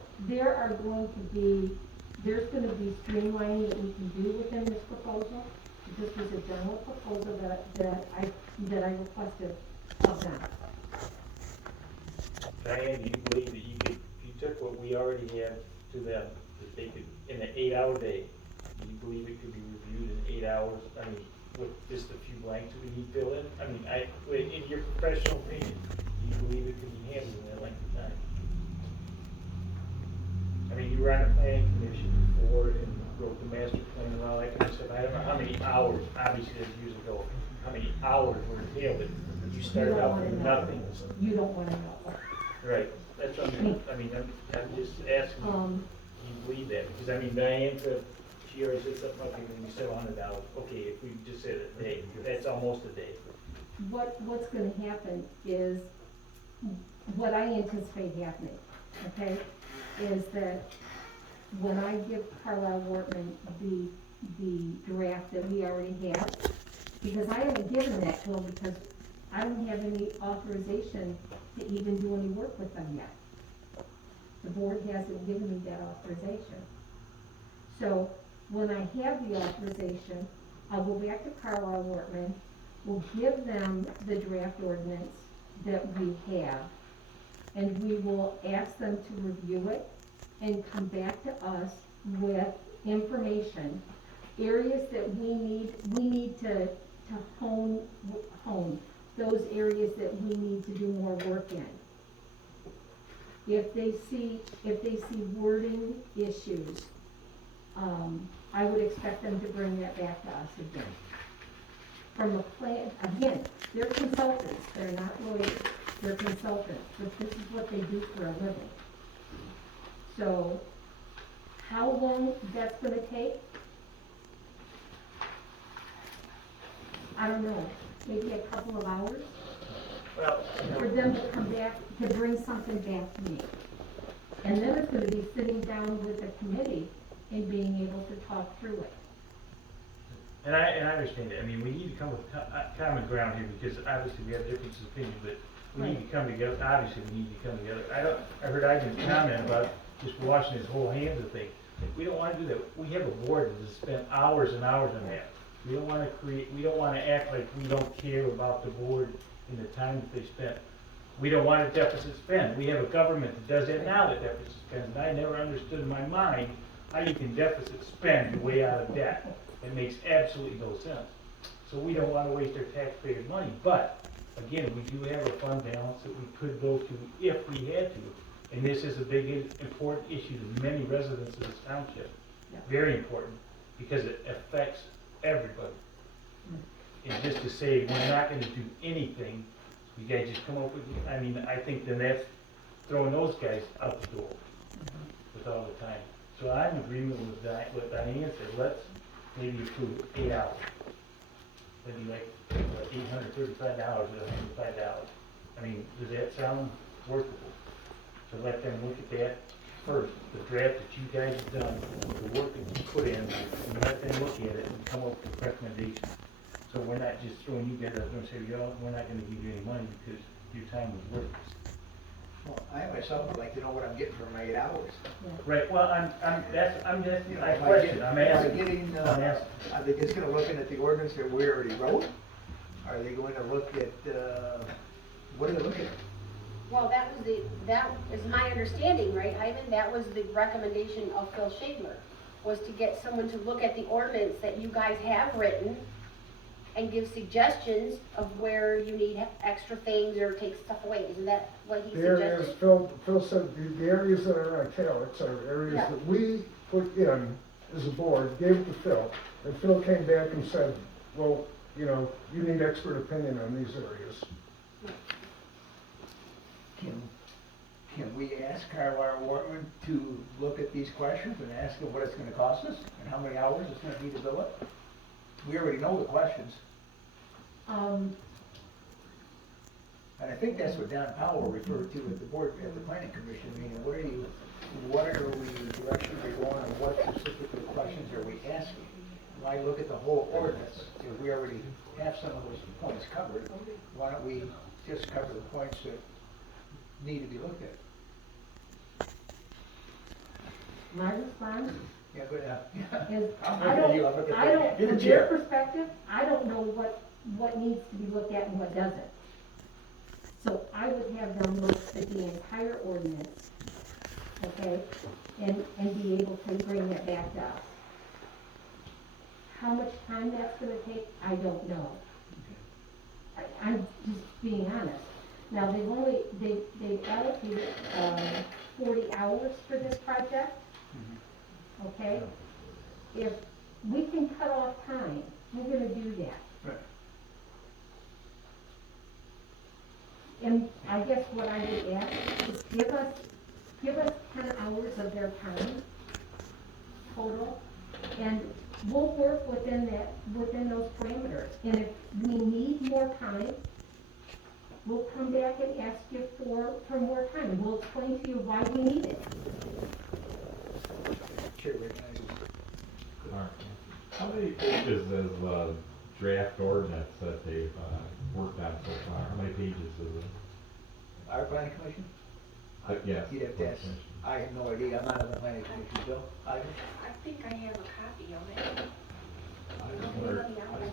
there's gonna be streamlining that we can do within this proposal. This was a general proposal that I requested of them. Diane, do you believe that you could, if you took what we already have to them, that they could, in an 8-hour day, do you believe it could be reviewed in 8 hours? I mean, with just a few blanks that we need fill in? I mean, in your professional opinion, do you believe it could be handled in that length of time? I mean, you were on a planning commission before and wrote the master plan and all that kind of stuff. I don't know how many hours, obviously that's years ago, how many hours were entailed. You started out with nothing. You don't wanna know. Right, that's what I'm just asking, do you believe that? Because I mean, Diane said, she already said something like, when you said $100, okay, if we just said a day, that's almost a day. What's gonna happen is, what I anticipate happening, okay, is that when I give Carlisle Wortman the draft that we already have, because I haven't given that to him because I don't have any authorization to even do any work with them yet. The board hasn't given me that authorization. So when I have the authorization, I'll go back to Carlisle Wortman, we'll give them the draft ordinance that we have, and we will ask them to review it and come back to us with information, areas that we need to hone those areas that we need to do more work in. If they see wording issues, I would expect them to bring that back to us again. From a plan, again, they're consultants, they're not lawyers, they're consultants, but this is what they do for a living. So, how long that's gonna take? I don't know, maybe a couple of hours? Well, For them to come back, to bring something back to me. And then it's gonna be sitting down with the committee and being able to talk through it. And I understand that, I mean, we need to come with common ground here, because obviously we have differences of opinion, but we need to come together, obviously we need to come together. I heard Ivan's comment about just washing his whole hands of things. We don't wanna do that, we have a board that has spent hours and hours on that. We don't wanna act like we don't care about the board and the time that they spent. We don't want a deficit spend, we have a government that does that now, that deficit spends, and I never understood in my mind how you can deficit spend your way out of debt. It makes absolutely no sense. So we don't wanna waste our taxpayers' money, but, again, we do have a fund balance that we could go to if we had to. And this is a big, important issue to many residents of this township. Yeah. Very important, because it affects everybody. And just to say, we're not gonna do anything, you guys just come up with, I mean, I think then that's throwing those guys out the door with all the time. So I'm in agreement with what Diane said, let's maybe approve 8 hours. Maybe like $835 or $105. I mean, does that sound workable? So let them look at that first, the draft that you guys have done, the work that you put in, and let them look at it and come up with recommendations. So we're not just throwing you guys up there and say, yo, we're not gonna give you any money because your time was worthless. Well, I myself would like to know what I'm getting for my 8 hours. Right, well, I'm just, You know, I am I question, getting- I'm am I asking. getting, I'm asking. Are they just gonna look at the ordinance that we already wrote? Are they going to look at, what are they looking at? Well, that is my understanding, right, Ivan? That was the recommendation of Phil Shadler, was to get someone to look at the ordinance that you guys have written and give suggestions of where you need extra things or take stuff away. Isn't that what he The areas, suggested? Phil said the areas that are italics are areas Yeah. that we put in as a board, gave it to Phil, and Phil came back and said, well, you know, you need expert opinion on these areas. Can we ask our workman to look at these questions and ask him what it's gonna cost us and how many hours it's gonna be to bill it? We already know the questions, and I think that's what Don Powell referred to at the board, at the planning commission meeting. What are we, direction are we going, and what specific questions are we asking? When I look at the whole ordinance, if we already have some of those points covered, why don't we just cover the points that need to be looked at? My response Yeah, but, yeah. is, I'm I looking at you, don't, I'm looking I at don't, you. You're from the their chair. perspective, I don't know what needs to be looked at and what doesn't. So I would have them look at the entire ordinance, okay, and be able to bring that back to us. How much time that's gonna take, I don't know. I'm just being honest. Now, they've allocated, 40 hours for this project, okay? If we can cut off time, we're gonna do that. Right. And I guess what I would ask is give us 10 hours of their time total, and we'll work within those parameters. And if we need more time, we'll come back and ask you for more time, and we'll explain to you why we need it. Chair recognizes. Alright. How many pages is draft ordinance that they've worked on so far? How many pages is it? Our planning commission? Yes. You'd have to ask. I have no idea, I'm not on the planning commission, Bill, Ivan? I think I have a copy of it. I just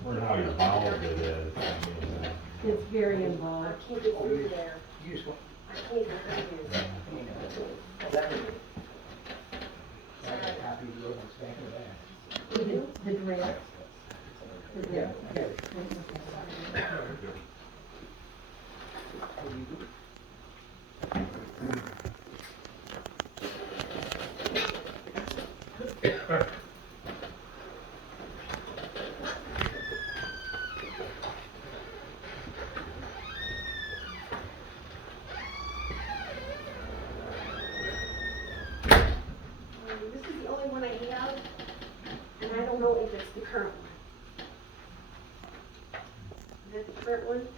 wonder how involved it is. I mean, It's very involved. I can't get through there. You just want, I can't get through there. that would, I got a copy of the ordinance back in the back. The draft. The Yeah, draft. I got it. What do you do? This is the only one I have, and I don't know if it's the current one. Is that the current one?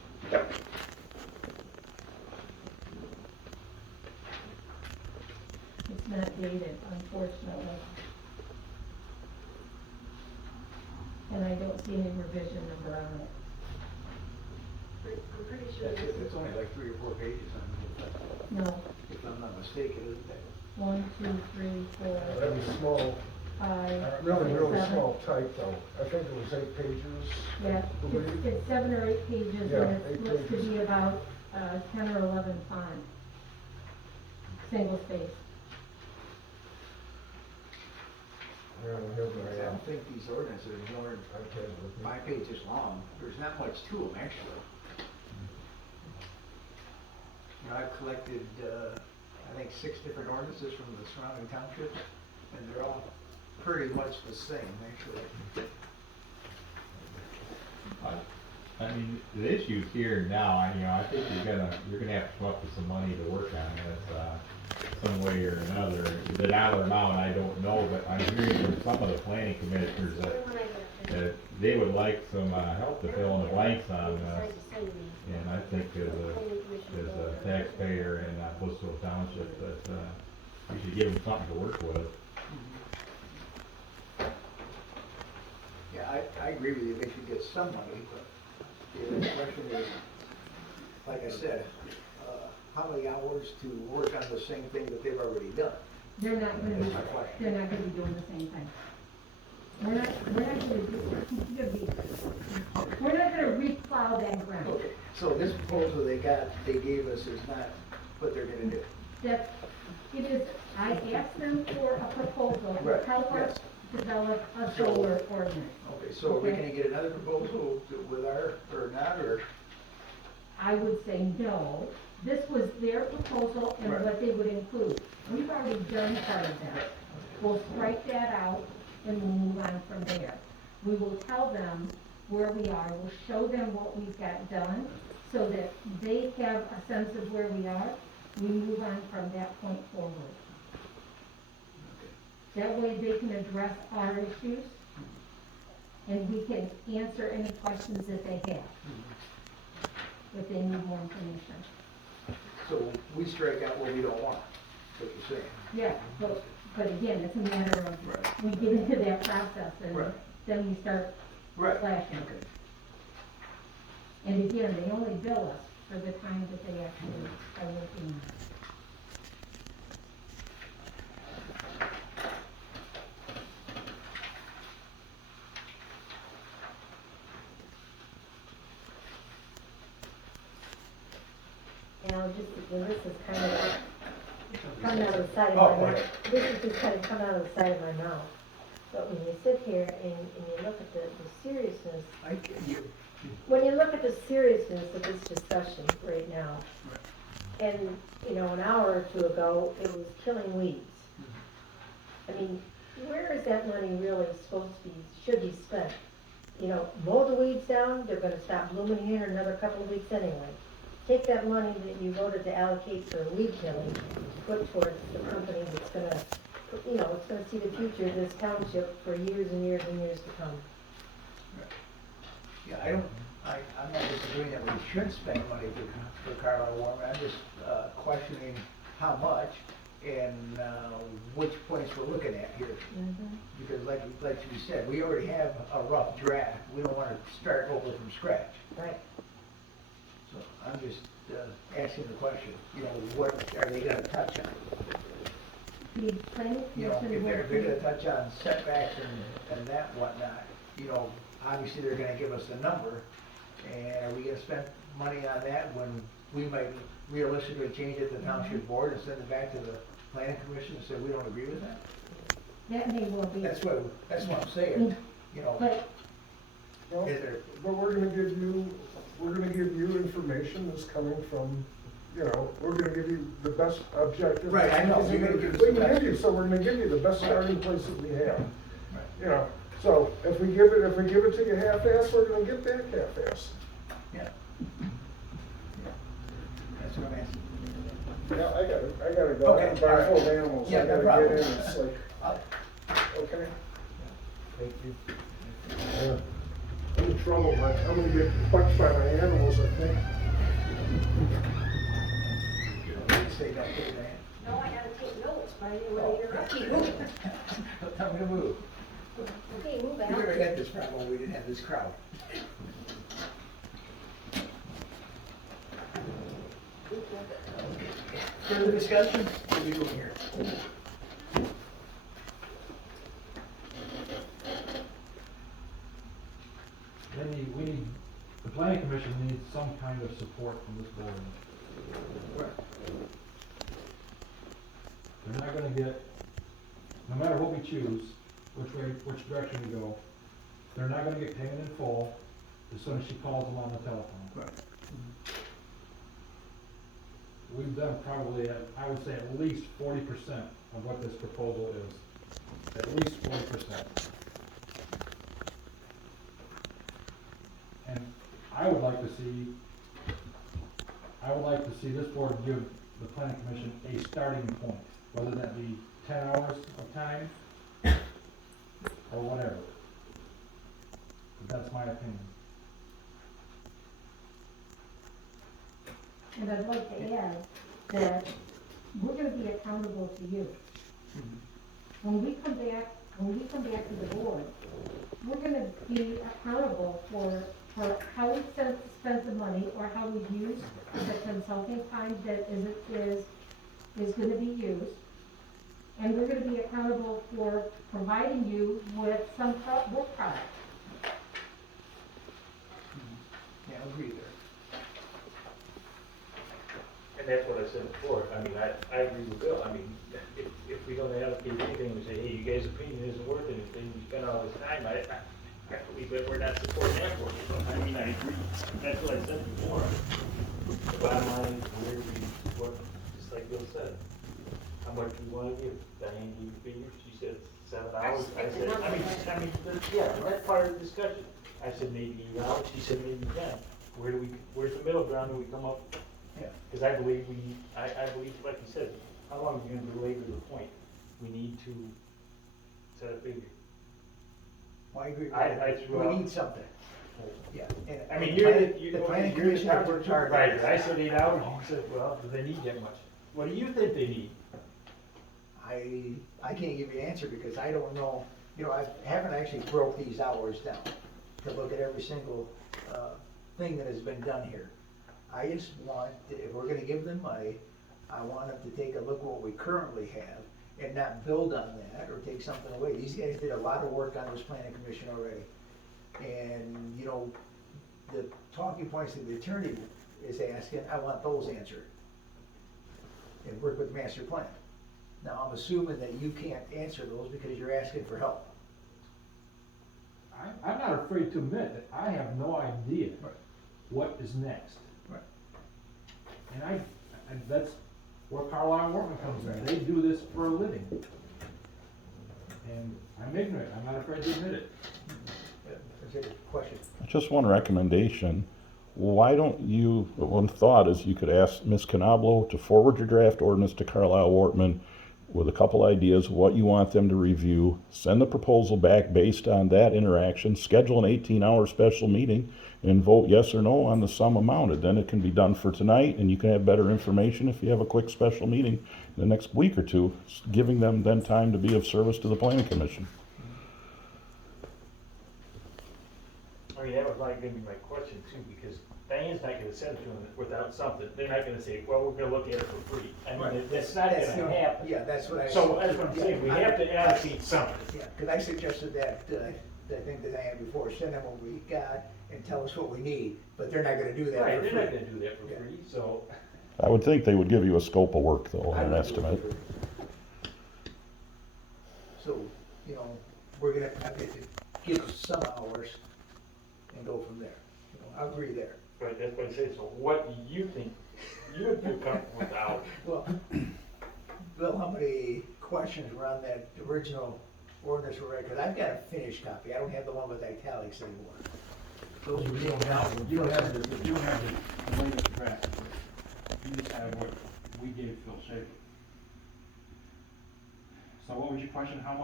It's not dated, unfortunately. and I don't see any revision number on it. I'm pretty sure. That's it, it's only like 3 or 4 pages on it, No, if I'm not mistaken, isn't it? 1, 2, 3, 4, That was small, 5, really, 6, really 7. small type though. I think it was 8 pages. Yeah, I believe. it's 7 or 8 pages, Yeah, and 8 it's supposed to pages. be about, 10 or 11 font. Single space. Yeah, I have I my, don't think these ordinances are more than iPad with me. 5 pages long, there's not much to them, actually. You know, I've collected, I think 6 different ordinances from the surrounding townships, and they're all pretty much the same, actually. I mean, the issues here now, I think you're gonna have to come up with some money to work on this, some way or another. The dollar amount, I don't know, but I'm hearing from some of the planning commissioners that they would like some, help to fill in the blanks on this. And I think as a taxpayer in Blissfield Township, that, we should give them something to work with. Yeah, I agree with you, they should get some money, but the question is, like I said, how many hours to work on the same thing that they've already done? They're not gonna be, That's my question. they're not gonna be doing the same thing. We're not gonna replow that ground. Okay, so this proposal they gave us is not what they're gonna do. That, it is, I asked them for a proposal to Right, help us yes. develop a solar ordinance. Okay, so are we Okay. gonna get another proposal with our, or not, or? I would say no. This was their proposal and Right. what they would include. We've already done part of that. We'll strike that out and we'll move on from there. We will tell them where we are, we'll show them what we've got done, so that they have a sense of where we are. We move on from that point forward. That way they can address our issues, and we can answer any questions that they have, if they need more information. So we strike out what we don't want, what you're saying. Yeah, but again, it's a matter of, Right. we get into that process, and Right. then we start Right. slashing. Okay. And again, they only bill us for the time that they actually are working on it. This is kind of coming out of the side of Oh, my okay. mouth. This is just kind of coming out of the side of my mouth. But when you sit here and you look at the seriousness, when you look at the seriousness of this discussion right now, and, an hour or two ago, it was killing weeds. I mean, where is that money really supposed to be, should be spent? Mow the weeds down, they're gonna stop blooming here in another couple of weeks anyway. Take that money that you voted to allocate for weed killing, put towards the company that's gonna, it's gonna see the future of this township for years and years and years to come. Yeah, I'm not disagreeing that we should spend money for Carlisle Warman, I'm just questioning how much and which points we're looking at here. Because like you said, we already have a rough draft, we don't wanna start over from scratch. Right. So I'm just asking the question, what are they gonna touch on? The planning If commission they're will gonna touch on setbacks and that whatnot, obviously they're gonna give us a number. And are we gonna spend money on that when we might realistically change it to the township board and send it back to the planning commission and say we don't agree with that? that may well be. That's what I'm saying, But Well, is there, but we're gonna give you information that's coming from, we're gonna give you the best objective. Right, I know, you're gonna give us We the can best. give you, so we're gonna give you the best starting place that we have. Right. So if we give it to you half-assed, we're gonna get back half-assed. yeah. That's what I'm asking. Yeah, I gotta go, Okay, I'm bar all right. full of animals, Yeah, I no gotta get in, problem. it's like, okay? Thank you. I'm in trouble, I'm gonna get punched by my animals, I think. Say that to Dan. No, I gotta take notes, but I didn't want to interrupt you. Tell me to move. Okay, move We out. never had this problem when we didn't have this crowd. Further discussion? What are we doing here? The planning commission needs some kind of support from this board. They're not gonna get, no matter what we choose, which direction we go, they're not gonna get payment in full as soon as she calls them on the telephone. Right. We've done probably, I would say at least 40% of what this proposal is. At least 40%. And I would like to see this board give the planning commission a starting point, whether that be 10 hours of time or whatever. But that's my opinion. And I'd like to add that we're gonna be accountable to you. When we come back to the board, we're gonna be accountable for how we spent the money or how we use the consulting time that is gonna be used. And we're gonna be accountable for providing you with some work product. Yeah, I agree there. And that's what I said before, I mean, I agree with Bill, I mean, if we don't allocate anything, we say, hey, you guys' opinion isn't worth anything, you spend all this time, I believe that we're not supporting that work, so, I mean, I agree, that's what I said before. The bottom line is where we, what, just like Bill said, how much we wanna give, Diane gave you figures, she said 7 hours, I said, yeah, that's part of the discussion. I said maybe 8 hours, she said maybe 10, where's the middle ground, do we come up? Yeah. Because I believe I believe, like you said, how long are you gonna belabor the point? We need to set a figure. Well, I agree. I threw out- We need something. Yeah. And I mean, the planning commission you're has the worked hard. supervisor. I said 8 hours, you said, well, do they need that much? What do you think they need? I can't give you an answer because I don't know, I haven't actually broke these hours down to look at every single, thing that has been done here. I just want, if we're gonna give them money, I want them to take a look at what we currently have and not build on that or take something away. These guys did a lot of work on this planning commission already. And, the talking points that the attorney is asking, I want those answered. And work with the master plan. Now, I'm assuming that you can't answer those because you're asking for help. I'm not afraid to admit that I have no idea what is next. Right. And that's where Carlisle Workman comes in. They do this for a living. And I'm ignorant. I'm not afraid to admit it. Is there a question? Just one recommendation. Why don't you, one thought is you could ask Ms. Knoblauch to forward your draft ordinance to Carlisle Wortman with a couple ideas of what you want them to review, send the proposal back based on that interaction, schedule an 18-hour special meeting, and vote yes or no on the sum amounted. Then it can be done for tonight, and you can have better information if you have a quick special meeting in the next week or two, giving them then time to be of service to the planning commission. I mean, that was like gonna be my question too, because Diane's not gonna send it to them without something. They're not gonna say, well, we're gonna look at it for free. I mean, Right. that's not gonna happen. Yeah, that's what I. So that's what I'm saying, we have to allocate something. Yeah, because I suggested that, I think that I had before, send them what we got and tell us what we need, but they're not gonna do that Right, for they're free. not gonna do that for Yeah. free, so. I would think they would give you a scope of work though, I an would. estimate. So, we're gonna have to give us some hours and go from there. I agree there. Right, that's what I say, so what do you think, you would feel comfortable with hours? Well, Bill, how many questions were on that original ordinance we read? Because I've got a finished copy, I don't have the one with italics anymore. Those were You don't have the latest draft. You just have what we gave Phil Schaefer. So what was your question? How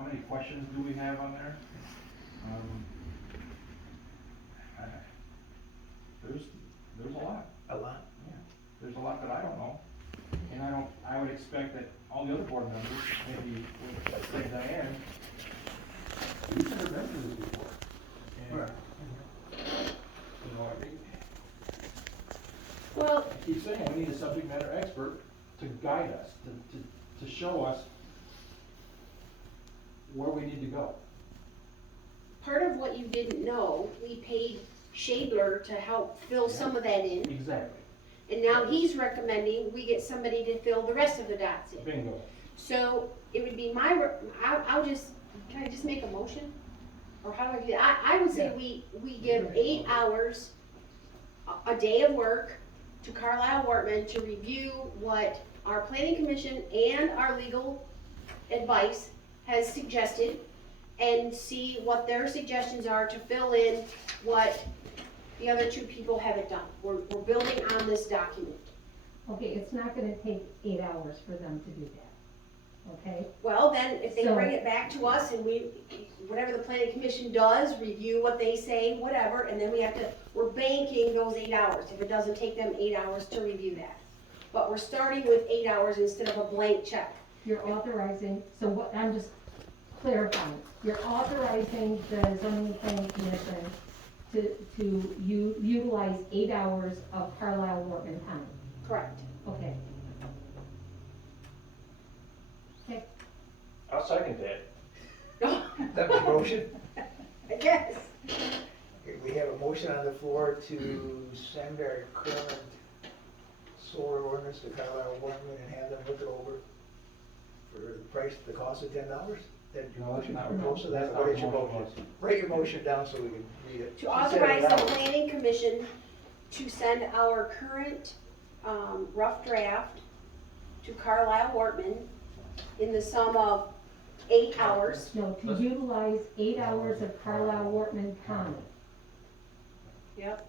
many questions do we have on there? There's a lot. A lot. Yeah, there's a lot that I don't know. And I would expect that all the other board members, maybe, let's say Diane, We've never been through this before. And, Right. you know, Well, I keep saying, we need a subject matter expert to guide us, to show us where we need to go. part of what you didn't know, we paid Shabler to help fill some of that in. Exactly. And now he's recommending we get somebody to fill the rest of the dots in. Bingo. So it would be I'll just, can I just make a motion? Or how do I do that? I would say we give 8 hours, a day of work to Carlisle Wortman to review what our planning commission and our legal advice has suggested and see what their suggestions are to fill in what the other two people haven't done. We're building on this document. Okay, it's not gonna take 8 hours for them to do that, okay? Well, then, if they So- bring it back to us and we, whatever the planning commission does, review what they say, whatever, and then we're banking those 8 hours, if it doesn't take them 8 hours to review that. But we're starting with 8 hours instead of a blank check. You're authorizing, so what, I'm just clarifying, you're authorizing the zoning and planning commission to utilize 8 hours of Carlisle Wortman time, Correct. okay? Okay, I'll second that. That was a motion. I guess. Okay, we have a motion on the floor to send our current solar ordinance to Carlisle Wortman and have them look it over for the price, the cost of $10? That your No, that's motion not proposed to that, that's not what is your what the motion? motion Write your motion down so we can read it. To authorize the planning commission to send our current, rough draft to Carlisle Wortman in the sum of 8 hours. no, to utilize 8 hours of Carlisle Wortman time. Yep.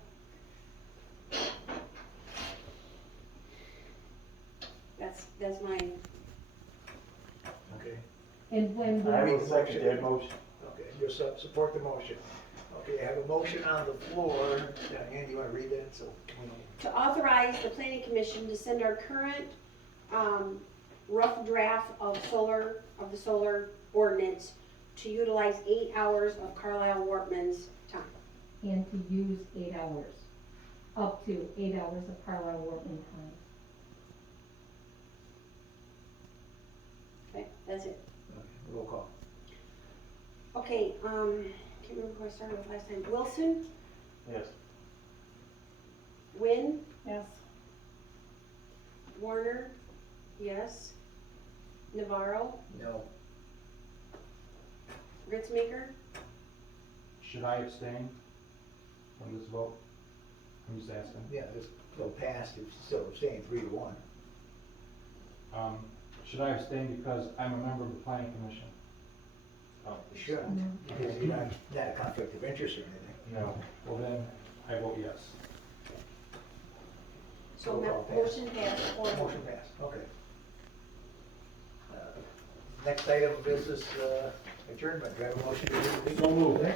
That's my, Okay, And when I we, will second that motion. okay, you'll support the motion. Okay, I have a motion on the floor. Diane, do you wanna read that, so we know? to authorize the planning commission to send our current, rough draft of the solar ordinance to utilize 8 hours of Carlisle Wortman's time. and to use 8 hours, up to 8 hours of Carlisle Wortman time. Okay, that's it. Okay, roll call. Okay, can't remember who I started with last time. Wilson, Yes. Wynn, Yes. Warner, yes. Navarro, No. Ritzmaker, Should I abstain from this vote? I'm just asking. Yeah, this will pass, it's still staying 3-1. Should I abstain because I'm a member of the planning commission? You shouldn't, because you're not a conflict of interest or anything. No. Well, then, I vote yes. so Roll call motion passed, or Motion passed, okay. Next item of business, adjournment, do I have a motion to adjourn? So moved.